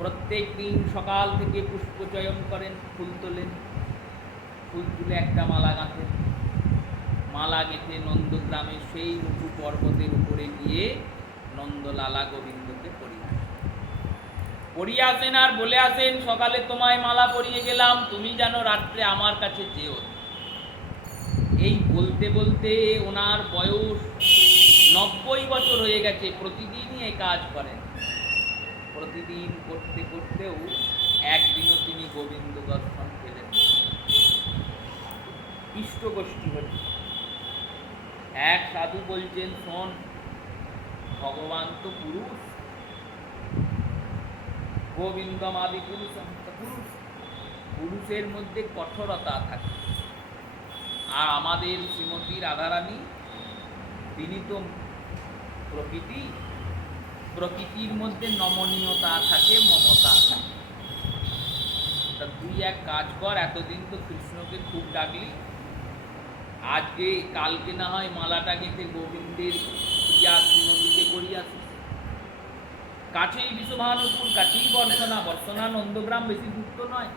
প্রত্যেক দিন সকাল থেকে পুষ্প চয়ন করেন, ফুল তোলেন, ফুল তুলে একটা মালা গাঁথেন। মালা গেঁথে নন্দগ্রামে সেই উঁচু পর্বতের উপরে গিয়ে নন্দলালা গোবিন্দকে পরিয়ে আসেন আর বলে আসেন, সকালে তোমায় মালা পরিয়ে গেলাম, তুমি যেন রাত্রে আমার কাছে যেও। এই বলতে বলতে ওনার বয়স 90 বছর হয়ে গেছে। প্রতিদিনই এই কাজ করেন। প্রতিদিন করতে করতেও একদিনও তিনি গোবিন্দ দর্শন পেলেন। ইষ্টগোষ্ঠী হচ্ছে। এক সাধু বলছেন, শোন, ভগবান তো পুরুষ, গোবিন্দম আদি পুরুষ, পুরুষ, পুরুষের মধ্যে কঠোরতা থাকে। আর আমাদের শ্রীমতী রাধারানী, তিনি তো প্রকৃতি, প্রকৃতির মধ্যে নমনীয়তা থাকে, মমতা থাকে। তা তুই এক কাজ কর, এতদিন তো কৃষ্ণকে খুব ডাকলি, আজকে কালকে না হয় মালাটা গেঁথে গোবিন্দের প্রিয়া শ্রীমতীকে করিয়াছিস। কাছেই বিশ্বভানুপুর, কাছেই বর্ষনা, বর্ষনা নন্দগ্রাম বেশি দূর তো নয়।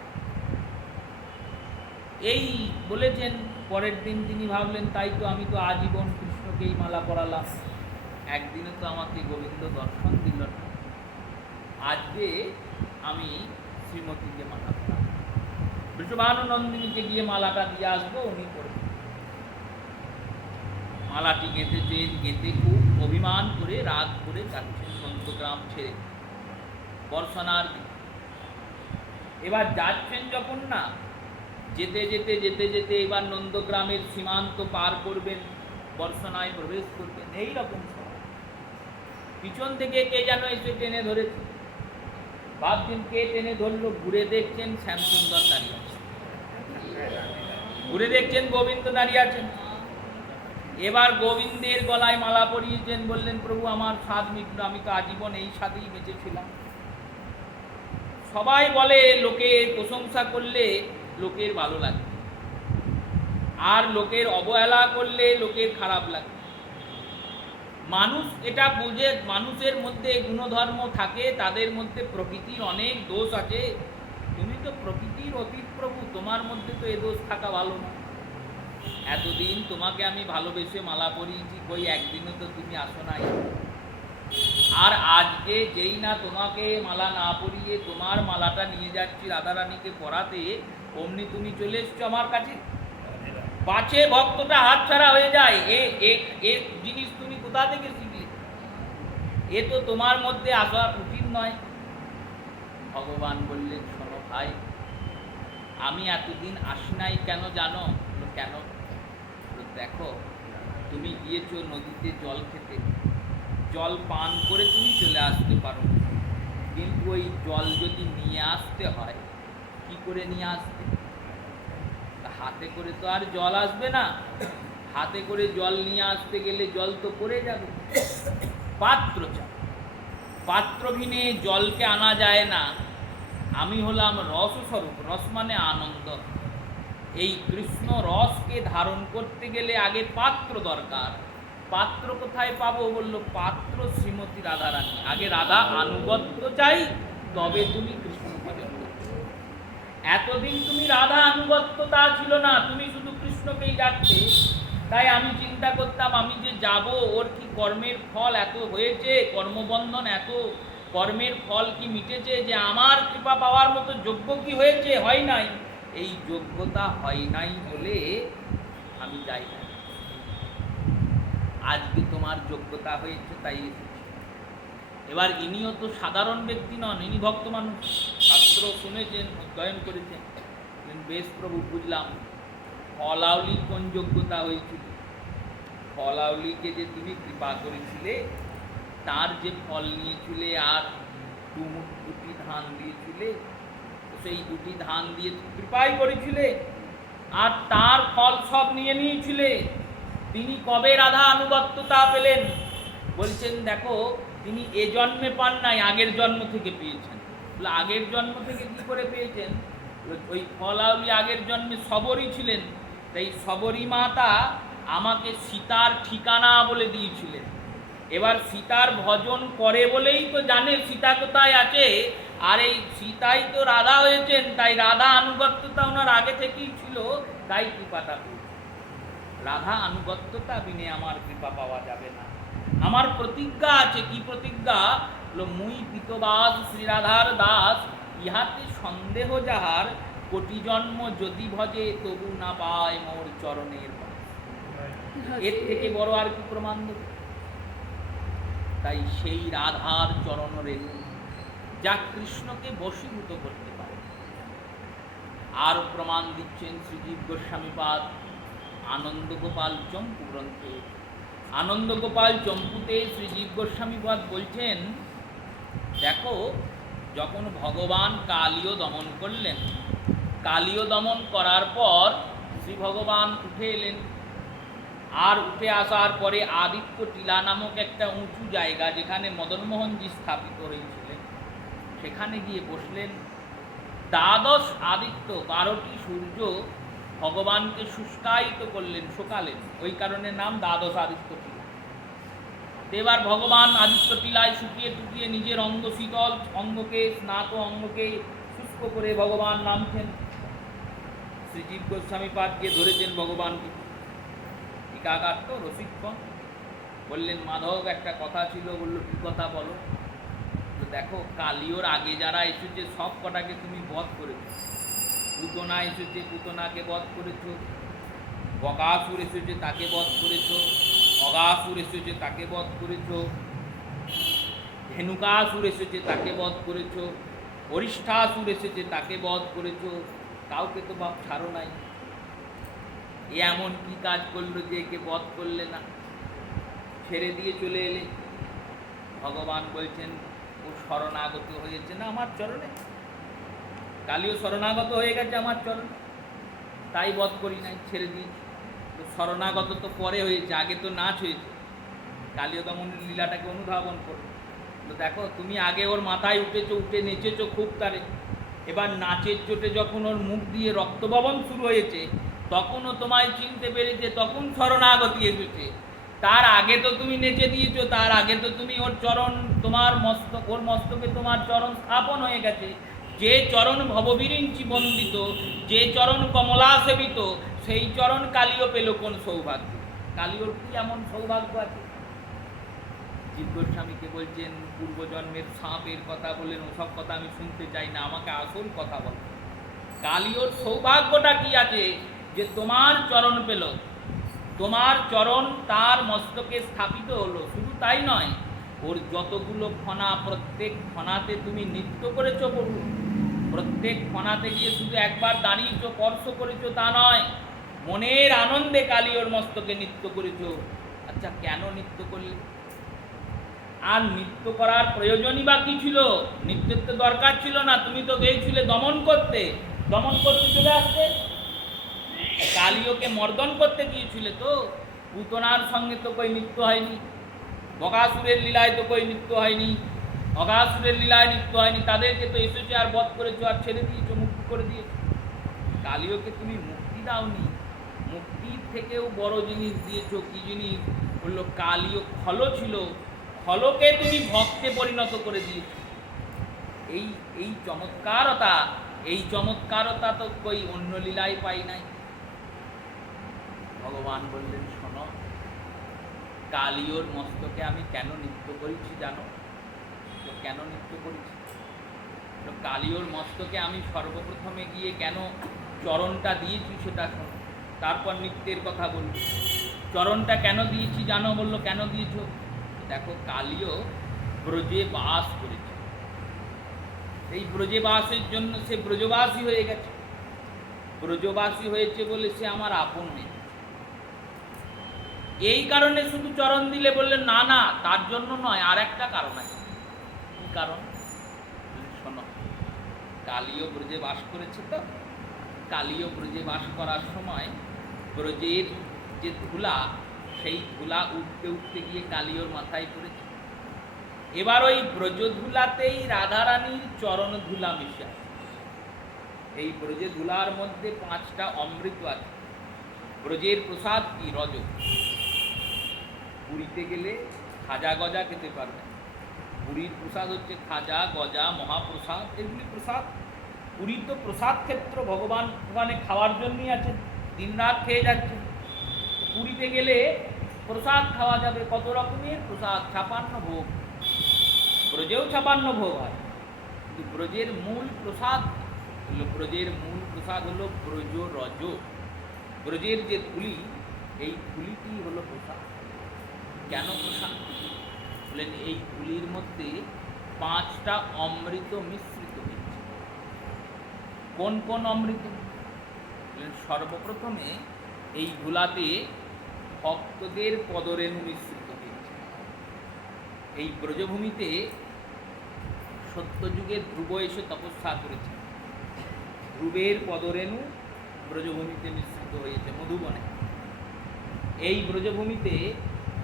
এই বলেছেন। পরের দিন তিনি ভাবলেন, তাই তো, আমি তো আজীবন কৃষ্ণকেই মালা পরালাম, একদিনে তো আমাকে গোবিন্দ দর্শন দিল না, আজকে আমি শ্রীমতীকে মালা পরালাম, বৃষভানুনন্দিনীকে গিয়ে মালাটা দিয়ে আসবো, উনি করবেন। মালাটি গেঁথেছেন, গেঁথে খুব অভিমান করে রাগ করে যাচ্ছেন নন্দগ্রাম ছেড়ে বর্ষনার দিকে। এবার যাচ্ছেন যখন, না যেতে যেতে যেতে যেতে এবার নন্দগ্রামের সীমান্ত পার করবেন, বর্ষনায় প্রবেশ করবেন। এইরকম সময় পিছন থেকে কে যেন এসে টেনে ধরেছে। ভাবছেন কে টেনে ধরলো, ঘুরে দেখছেন শ্যামসুন্দর দাঁড়িয়ে আছে। ঘুরে দেখছেন গোবিন্দ দাঁড়িয়ে আছেন। এবার গোবিন্দের গলায় মালা পরিয়েছেন, বললেন, প্রভু আমার স্বাদ মিটল, আমি তো আজীবন এই স্বাদেই বেঁচেছিলাম। সবাই বলে, লোকের প্রশংসা করলে লোকের ভালো লাগে, আর লোকের অবহেলা করলে লোকের খারাপ লাগে। মানুষ এটা বুঝে, মানুষের মধ্যে গুণধর্ম থাকে, তাদের মধ্যে প্রকৃতির অনেক দোষ আছে। তুমি তো প্রকৃতির অতীত প্রভু, তোমার মধ্যে তো এ দোষ থাকা ভালো না। এতদিন তোমাকে আমি ভালোবেসে মালা পরিয়েছি, কই একদিনও তো তুমি আসো নাই। আর আজকে যেই না তোমাকে মালা না পরিয়ে তোমার মালাটা নিয়ে যাচ্ছি রাধারানীকে পরাতে, অমনি তুমি চলে এসছো আমার কাছে। পাছে ভক্তটা হাতছাড়া হয়ে যায়। এ জিনিস তুমি কোথা থেকে শিখলে? এ তো তোমার মধ্যে আসা উচিত নয়। ভগবান বললেন, শোনো ভাই, আমি এতদিন আসি নাই কেন জানো? কেন? দেখো, তুমি গিয়েছো নদীতে জল খেতে, জল পান করে তুমি চলে আসতে পারো, কিন্তু ওই জল যদি নিয়ে আসতে হয়, কি করে নিয়ে আসতে? হাতে করে তো আর জল আসবে না। হাতে করে জল নিয়ে আসতে গেলে জল তো পড়ে যাবে। পাত্র চাই, পাত্রবিনে জলকে আনা যায় না। আমি হলাম রসস্বরূপ, রস মানে আনন্দ। এই কৃষ্ণ রসকে ধারণ করতে গেলে আগে পাত্র দরকার। পাত্র কোথায় পাবো? বলল, পাত্র শ্রীমতী রাধারানী। আগে রাধা আনুগত্য চাই, তবে তুমি কৃষ্ণ ভজন করবে। এতদিন তুমি রাধা আনুগত্যতা ছিল না, তুমি শুধু কৃষ্ণকেই ডাকতে। তাই আমি চিন্তা করতাম, আমি যে যাব, ওর কি কর্মের ফল এত হয়েছে, কর্মবন্ধন এত, কর্মের ফল কি মিটেছে, যে আমার কৃপা পাওয়ার মতো যোগ্য কি হয়েছে? হয় নাই। এই যোগ্যতা হয় নাই বলে আমি যাই না। আজকে তোমার যোগ্যতা হয়েছে, তাই এসেছি। এবার ইনিও তো সাধারণ ব্যক্তি নন, ইনি ভক্ত মানুষ, শাস্ত্র শুনেছেন, অধ্যয়ন করেছেন। বেশ প্রভু, বুঝলাম, ফলাওলি কোন যোগ্যতা হয়েছিল? ফলাওলিকে যে তুমি কৃপা করেছিলে, তার যে ফল নিয়েছিলে আর দুটি ধান দিয়েছিলে, সেই দুটি ধান দিয়ে কৃপাই করেছিলে, আর তার ফল সব নিয়ে নিয়েছিলে। তিনি কবে রাধা আনুগত্যতা পেলেন? বলছেন দেখো, তিনি এ জন্মে পান নাই, আগের জন্ম থেকে পেয়েছেন। আগের জন্ম থেকে কি করে পেয়েছেন? ওই ফলাওলি আগের জন্মে শবরী ছিলেন, তাই শবরী মাতা আমাকে সীতার ঠিকানা বলে দিয়েছিলেন। এবার সীতার ভজন করে বলেই তো জানে সীতা কোথায় আছে, আর এই সীতাই তো রাধা হয়েছেন, তাই রাধা আনুগত্যতা ওনার আগে থেকেই ছিল, তাই কৃপাটা পেয়েছে। রাধা আনুগত্যতা বিনে আমার কৃপা পাওয়া যাবে না। আমার প্রতিজ্ঞা আছে। কি প্রতিজ্ঞা? মুই পিতবাস শ্রীরাধার দাস, ইহাতে সন্দেহ যাহার, কোটি জন্ম যদি ভজে তবু না পায় মোর চরণের বাস। এর থেকে বড় আর কি প্রমাণ দেব? তাই সেই রাধার চরণ রেণু যা কৃষ্ণকে বশীভূত করতে পারে। আর প্রমাণ দিচ্ছেন শ্রীজীব গোস্বামীপাদ আনন্দ গোপাল চম্পু গ্রন্থে। আনন্দ গোপাল চম্পুতে শ্রীজীব গোস্বামীপাদ বলছেন, দেখো, যখন ভগবান কালীয় দমন করলেন, কালীয় দমন করার পর শ্রী ভগবান উঠে এলেন। আর উঠে আসার পরে আদিত্য টিলা নামক একটা উঁচু জায়গা, যেখানে মদনমোহনজি স্থাপিত হয়েছিলেন, সেখানে গিয়ে বসলেন। দ্বাদশ আদিত্য, 12টি সূর্য ভগবানকে শুষ্কায়িত করলেন, শোকালেন, ওই কারণে নাম দ্বাদশ আদিত্য টিলা। এবার ভগবান আদিত্য টিলায় শুকিয়ে টুকিয়ে নিজের অঙ্গ শীতল অঙ্গকে, স্নাত অঙ্গকে শুষ্ক করে ভগবান নামছেন। শ্রীজীব গোস্বামীপাদ গিয়ে ধরেছেন ভগবানকে। টিকাকার তো রসিকগণ বললেন, মাধব একটা কথা ছিল। বলল, কি কথা বলো? দেখো, কালীয়র আগে যারা এসেছে সব কটাকে তুমি বধ করেছ। পুতনা এসেছে, পুতনাকে বধ করেছ। বকাসুর এসেছে, তাকে বধ করেছ। অগাসুর এসেছে, তাকে বধ করেছ। ধেনুকাসুর এসেছে, তাকে বধ করেছ। অরিষ্ঠাসুর এসেছে, তাকে বধ করেছ। কাউকে তো বাপ ছাড়ো নাই। এমন কি কাজ করলো যে একে বধ করলে না, ছেড়ে দিয়ে চলে এলে? ভগবান বলছেন, ও শরণাগত হয়েছে না আমার চরণে। কালীও শরণাগত হয়ে গেছে আমার চরণে, তাই বধ করি নাই, ছেড়ে দিয়েছি। তো শরণাগত তো পরে হয়েছে, আগে তো নাচ হয়েছে। কালীয় দমনের লীলাটাকে অনুধাবন করো। তো দেখো, তুমি আগে ওর মাথায় উঠেছো, উঠে নেচেছো খুব তারে। এবার নাচের চোটে যখন ওর মুখ দিয়ে রক্তববন শুরু হয়েছে, তখনও তোমায় চিনতে পেরেছে, তখন শরণাগতি এসেছে। তার আগে তো তুমি নেচে দিয়েছো, তার আগে তো তুমি ওর চরণ, তোমার মস্তক, ওর মস্তকে তোমার চরণ স্থাপন হয়ে গেছে। যে চরণ ভববিরিঞ্চি বন্দিত, যে চরণ কমলা সেবিত, সেই চরণ কালীয় পেল কোন সৌভাগ্য? কালীয়র কি এমন সৌভাগ্য আছে? জীব গোস্বামীকে বলছেন, পূর্বজন্মের সাপের কথা বললেন, ওসব কথা আমি শুনতে চাই না, আমাকে আসল কথা বল। কালীয়র সৌভাগ্যটা কি আছে যে তোমার চরণ পেল? তোমার চরণ তার মস্তকে স্থাপিত হলো। শুধু তাই নয়, ওর যতগুলো ফণা, প্রত্যেক ফণাতে তুমি নৃত্য করেছো প্রভু। প্রত্যেক ফণাতে গিয়ে শুধু একবার দাঁড়িয়েছো, স্পর্শ করেছো তা নয়, মনের আনন্দে কালীয়র মস্তকে নৃত্য করেছো। আচ্ছা, কেন নৃত্য করলে? আর নৃত্য করার প্রয়োজনই বা কি ছিল? নৃত্যের তো দরকার ছিল না, তুমি তো গিয়েছিলে দমন করতে। দমন করতে চলে আসতে, কালীয়কে মর্দন করতে গিয়েছিলে তো। পুতনার সঙ্গে তো কই নৃত্য হয়নি, বকাসুরের লীলায় তো কই নৃত্য হয়নি, অগাসুরের লীলায় নৃত্য হয়নি। তাদেরকে তো এসেছে আর বধ করেছো, আর ছেড়ে দিয়েছো, মুক্তি করে দিয়েছো। কালীয়কে তুমি মুক্তি দাওনি, মুক্তির থেকেও বড় জিনিস দিয়েছো। কি জিনিস? বললো, কালীয় খল ছিল, খলকে তুমি ভক্তে পরিণত করে দিয়েছো। এই চমৎকারতা, এই চমৎকারতা তো কই অন্য লীলায় পাই নাই। ভগবান বললেন, শোনো, কালীয়র মস্তকে আমি কেন নৃত্য করেছি জানো? তো কেন নৃত্য করেছি? তো কালীয়র মস্তকে আমি সর্বপ্রথমে গিয়ে কেন চরণটা দিয়েছি সেটা শোনো, তারপর নৃত্যের কথা বলবো। চরণটা কেন দিয়েছি জানো? বললো, কেন দিয়েছো? দেখো, কালীয় ব্রজে বাস করেছে, এই ব্রজে বাসের জন্য সে ব্রজবাসী হয়ে গেছে। ব্রজবাসী হয়েছে বলে সে আমার আপন মেয়ে। এই কারণে শুধু চরণ দিলে বললেন না না, তার জন্য নয়, আর একটা কারণ আছে। কি কারণ? শোনো, কালীয় ব্রজে বাস করেছে তো, কালীয় ব্রজে বাস করার সময় ব্রজের যে ধুলা, সেই ধুলা উঠতে উঠতে গিয়ে কালীয়র মাথায় পড়েছে। এবার ওই ব্রজধুলাতেই রাধারানীর চরণ ধুলা মিশে আছে। এই ব্রজে ধুলার মধ্যে 5টা অমৃত আছে। ব্রজের প্রসাদ কি? রজ। পুরীতে গেলে খাজা গজা খেতে পারবে। পুরীর প্রসাদ হচ্ছে খাজা, গজা, মহাপ্রসাদ, এগুলি প্রসাদ। পুরী তো প্রসাদ ক্ষেত্র, ভগবান ওখানে খাওয়ার জন্যই আছে, দিন রাত খেয়ে যাচ্ছে। পুরীতে গেলে প্রসাদ খাওয়া যাবে। কত রকমের প্রসাদ, 56 ভোগ। ব্রজেও 56 ভোগ হয়, কিন্তু ব্রজের মূল প্রসাদ হলো, ব্রজ রজ। ব্রজের যে ধুলি, এই ধুলিটি হলো প্রসাদ। কেন প্রসাদ? বলেন এই ধুলির মধ্যে 5টা অমৃত মিশ্রিত হয়েছে। কোন কোন অমৃত? সর্বপ্রথমে এই ধুলাতে ভক্তদের পদরেণু মিশ্রিত হয়েছে। এই ব্রজভূমিতে সত্যযুগের ধ্রুব এসে তপস্যা করেছে। ধ্রুবের পদরেণু ব্রজভূমিতে মিশ্রিত হয়েছে মধুবনে। এই ব্রজভূমিতে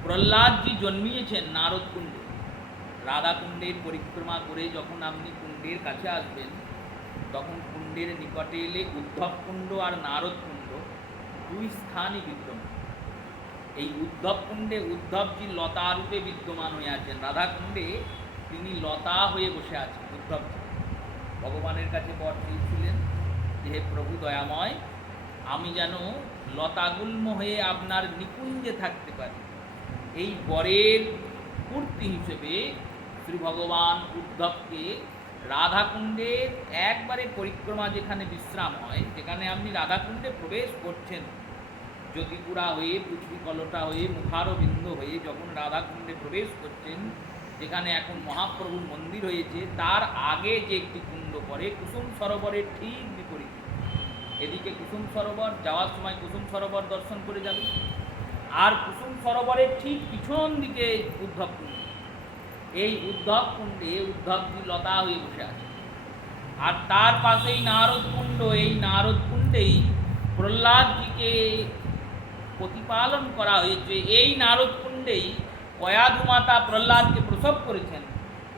প্রহ্লাদজি জন্মিয়েছেন নারদ কুণ্ডে। রাধা কুণ্ডের পরিক্রমা করে যখন আপনি কুণ্ডের কাছে আসবেন, তখন কুণ্ডের নিকটে এলে উদ্ধব কুণ্ড আর নারদ কুণ্ড 2 স্থানই বিদ্যমান। এই উদ্ধব কুণ্ডে উদ্ধবজি লতা রূপে বিদ্যমান হয়ে আছেন। রাধা কুণ্ডে তিনি লতা হয়ে বসে আছেন। উদ্ধবজি ভগবানের কাছে বর চেয়েছিলেন যে হে প্রভু দয়াময়, আমি যেন লতাগুল্ম হয়ে আপনার নিকুঞ্জে থাকতে পারি। এই বরের পূর্তি হিসেবে শ্রী ভগবান উদ্ধবকে রাধাকুণ্ডের একবারে পরিক্রমা, যেখানে বিশ্রাম হয়, যেখানে আপনি রাধাকুণ্ডে প্রবেশ করছেন, জ্যোতিপুরা হয়ে, পৃথ্বীকলটা হয়ে, মুখারবিন্দ হয়ে যখন রাধাকুণ্ডে প্রবেশ করছেন, যেখানে এখন মহাপ্রভুর মন্দির হয়েছে, তার আগে যে একটি কুণ্ড পড়ে কুসুম সরোবরের ঠিক বিপরীত। এদিকে কুসুম সরোবর, যাওয়ার সময় কুসুম সরোবর দর্শন করে যাবে। আর কুসুম সরোবরের ঠিক পিছন দিকে উদ্ধব কুণ্ড। এই উদ্ধব কুণ্ডে উদ্ধবজি লতা হয়ে বসে আছে। আর তার পাশেই নারদ কুণ্ড। এই নারদ কুণ্ডেই প্রহ্লাদজিকে প্রতিপালন করা হয়েছে। এই নারদ কুণ্ডেই কয়াধু মাতা প্রহ্লাদকে প্রসব করেছেন।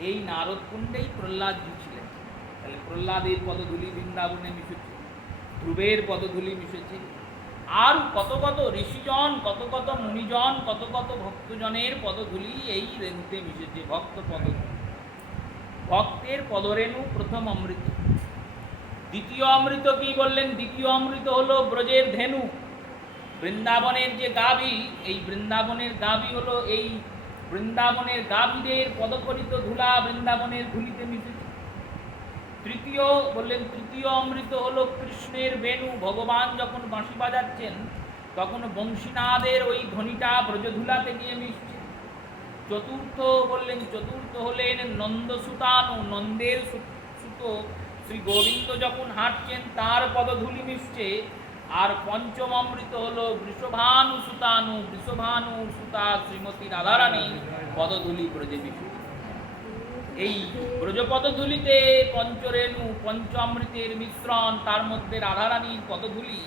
এই নারদ কুণ্ডেই প্রহ্লাদজি ছিলেন। তাহলে প্রহ্লাদের পদধূলি বৃন্দাবনে মিশেছে, ধ্রুবের পদধূলি মিশেছে, আর কত কত ঋষিজন, কত কত মুনিজন, কত কত ভক্তজনের পদধূলি এই রেণুতে মিশেছে। ভক্ত পদধূলি, ভক্তের পদরেণু প্রথম অমৃত। দ্বিতীয় অমৃত কি বললেন? দ্বিতীয় অমৃত হলো ব্রজের ধেনু, বৃন্দাবনের যে গাভী। এই বৃন্দাবনের গাভী হলো, এই বৃন্দাবনের গাভীদের পদকরিত ধুলা বৃন্দাবনের ধুলিতে মিশেছে। তৃতীয় বললেন, তৃতীয় অমৃত হলো কৃষ্ণের বেণু। ভগবান যখন বাঁশি বাজাচ্ছেন, তখন বংশীনাদের ওই ধ্বনিটা ব্রজধুলাতে গিয়ে মিশছে। চতুর্থ বললেন, চতুর্থ হলেন নন্দসুতানু, নন্দের সুত শ্রী গোবিন্দ যখন হাঁটছেন, তার পদধূলি মিশছে। আর পঞ্চম অমৃত হলো বৃষভানু সুতানু, বৃষভানু সুতা শ্রীমতী রাধারানী পদধূলি ব্রজে মিশছে। এই ব্রজপদধূলিতে পঞ্চরেণু, পঞ্চ অমৃতের মিশ্রণ, তার মধ্যে রাধারানীর পদধূলি।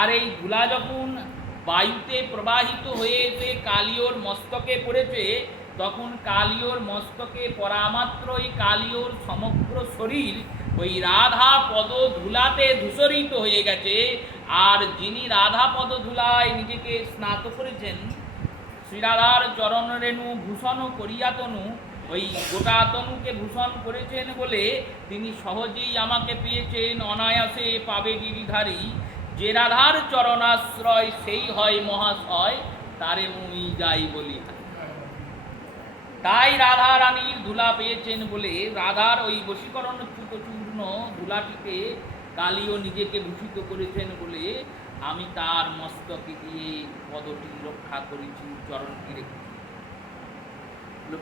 আর এই ধুলা যখন বায়ুতে প্রবাহিত হয়ে এসে কালীয়র মস্তকে পড়েছে, তখন কালীয়র মস্তকে পরামাত্র এই কালীয়র সমগ্র শরীর ওই রাধা পদ ধুলাতে ধূসরিত হয়ে গেছে। আর যিনি রাধা পদ ধুলায় নিজেকে স্নাত করেছেন, শ্রীরাধার চরণ রেণু ভূষণ করিয়াতনু, ওই গোটা তনুকে ভূষণ করেছেন বলে তিনি সহজেই আমাকে পেয়েছেন, অনায়াসে পাবে গিরিধারী। যে রাধার চরণাশ্রয় সেই হয় মহাশয়, তারে মুই যাই বলি। তাই রাধা রানীর ধুলা পেয়েছেন বলে রাধার ওই বশীকরণ চ্যুত চূর্ণ ধুলাটিতে কালীও নিজেকে ভূষিত করেছেন বলে আমি তার মস্তকে দিয়ে পদটি রক্ষা করেছি, চরণটি রেখেছি।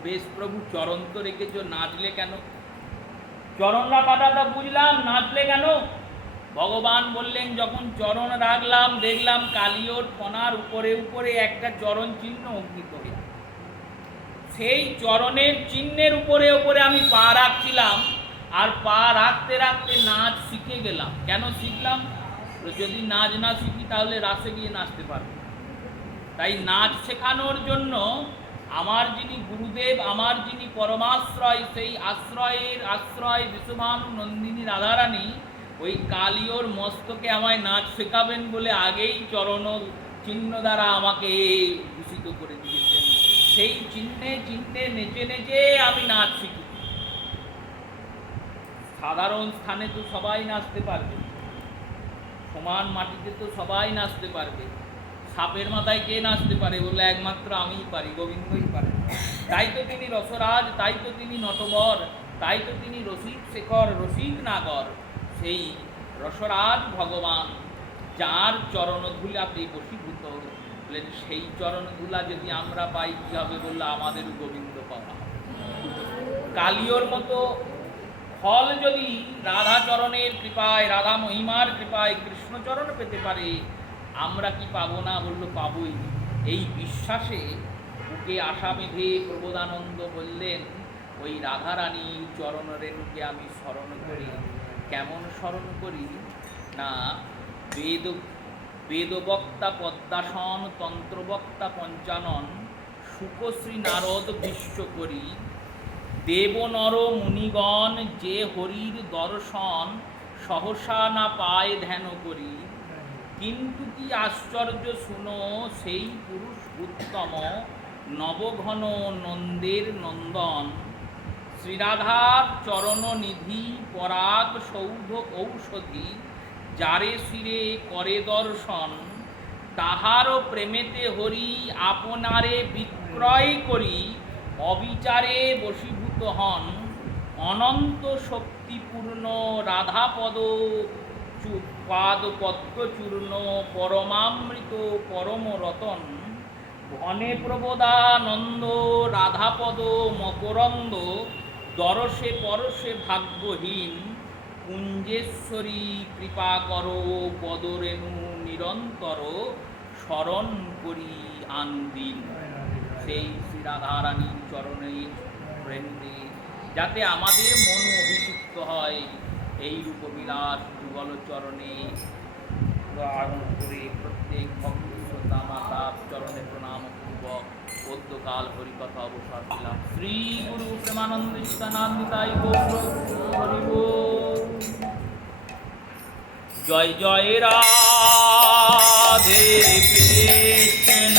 বেশ প্রভু, চরণ তো রেখেছ, নাচলে কেন? চরণ রাখাটা বুঝলাম, নাচলে কেন? ভগবান বললেন, যখন চরণ রাখলাম দেখলাম কালিওর ফনার উপরে উপরে একটা চরণ চিহ্ন অঙ্কিত হয়ে, সেই চরণের চিহ্নের উপরে উপরে আমি পা রাখছিলাম, আর পা রাখতে রাখতে নাচ শিখে গেলাম। কেন শিখলাম? যদি নাচ না শিখি তাহলে রাসে গিয়ে নাচতে পারবো। তাই নাচ শেখানোর জন্য আমার যিনি গুরুদেব, আমার যিনি পরমাশ্রয়, সেই আশ্রয় বিশ্বভানু নন্দিনী রাধারানী ওই কালিওর মস্তকে আমায় নাচ শেখাবেন বলে আগেই চরণ চিহ্ন দ্বারা আমাকে ভূষিত করে দিয়েছেন। সেই চিহ্নে চিহ্নে নেচে নেচে আমি নাচ শিখি। সাধারণ স্থানে তো সবাই নাচতে পারবে, সমান মাটিতে তো সবাই নাচতে পারবে, সাপের মাথায় কে নাচতে পারে? বললে একমাত্র আমিই পারি, গোবিন্দই পারে। তাই তো তিনি রসরাজ, তাই তো তিনি নটবর, তাই তো তিনি রসিক শেখর, রসিক নাগর। সেই রসরাজ ভগবান, যার চরণধুলাতে বশীভূত বললেন, সেই চরণধুলা যদি আমরা পাই কি হবে? বললে আমাদেরও গোবিন্দ পাওয়া। কালিওর মতো ফল যদি রাধাচরণের কৃপায়, রাধা মহিমার কৃপায় কৃষ্ণচরণ পেতে পারে, আমরা কি পাবো না? বললো পাবই। এই বিশ্বাসে বুকে আশা বেঁধে প্রবোধানন্দ বললেন, ওই রাধারানীর চরণ রেণুকে আমি স্মরণ করি। কেমন স্মরণ করি? না, বেদবক্তা পদ্মাসন, তন্ত্রবক্তা পঞ্চানন, শুকশ্রী নারদ বিশ্ব করি, দেব নর মুনিগণ যে হরির দর্শন সহসা না পায় ধ্যান করি। কিন্তু কি আশ্চর্য শুনো, সেই পুরুষ উত্তম নবঘন নন্দের নন্দন, শ্রীরাধার চরণ নিধি পরাগ সৌধ ঔষধি, যারে শিরে করে দর্শন, তাহারও প্রেমেতে হরি আপনারে বিক্রয় করি, অবিচারে বশীভূত হন। অনন্ত শক্তিপূর্ণ রাধাপদ পদ্মচূর্ণ, পরমামৃত পরম রতন, ঘনে প্রবোধানন্দ রাধাপদ মকরন্দ, দরশে পরশে ভাগ্যহীন, কুঞ্জেশ্বরী কৃপা করো, পদরেণু নিরন্তর স্মরণ করি আনদিন। সেই শ্রী রাধারানীর চরণের রেণুতে যাতে আমাদের মন অভিষিক্ত হয়, এই রূপবিলাস যুগল চরণে আরোহণ করে প্রত্যেক ভক্ত শ্রোতা মাতার চরণে প্রণাম পূর্বক পদ্যকাল হরিকথা অবসর দিলাম। শ্রী গুরু প্রেমানন্দ নিতাই গৌর হরি বল। জয় জয় রাধে কৃষ্ণ।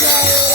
জয়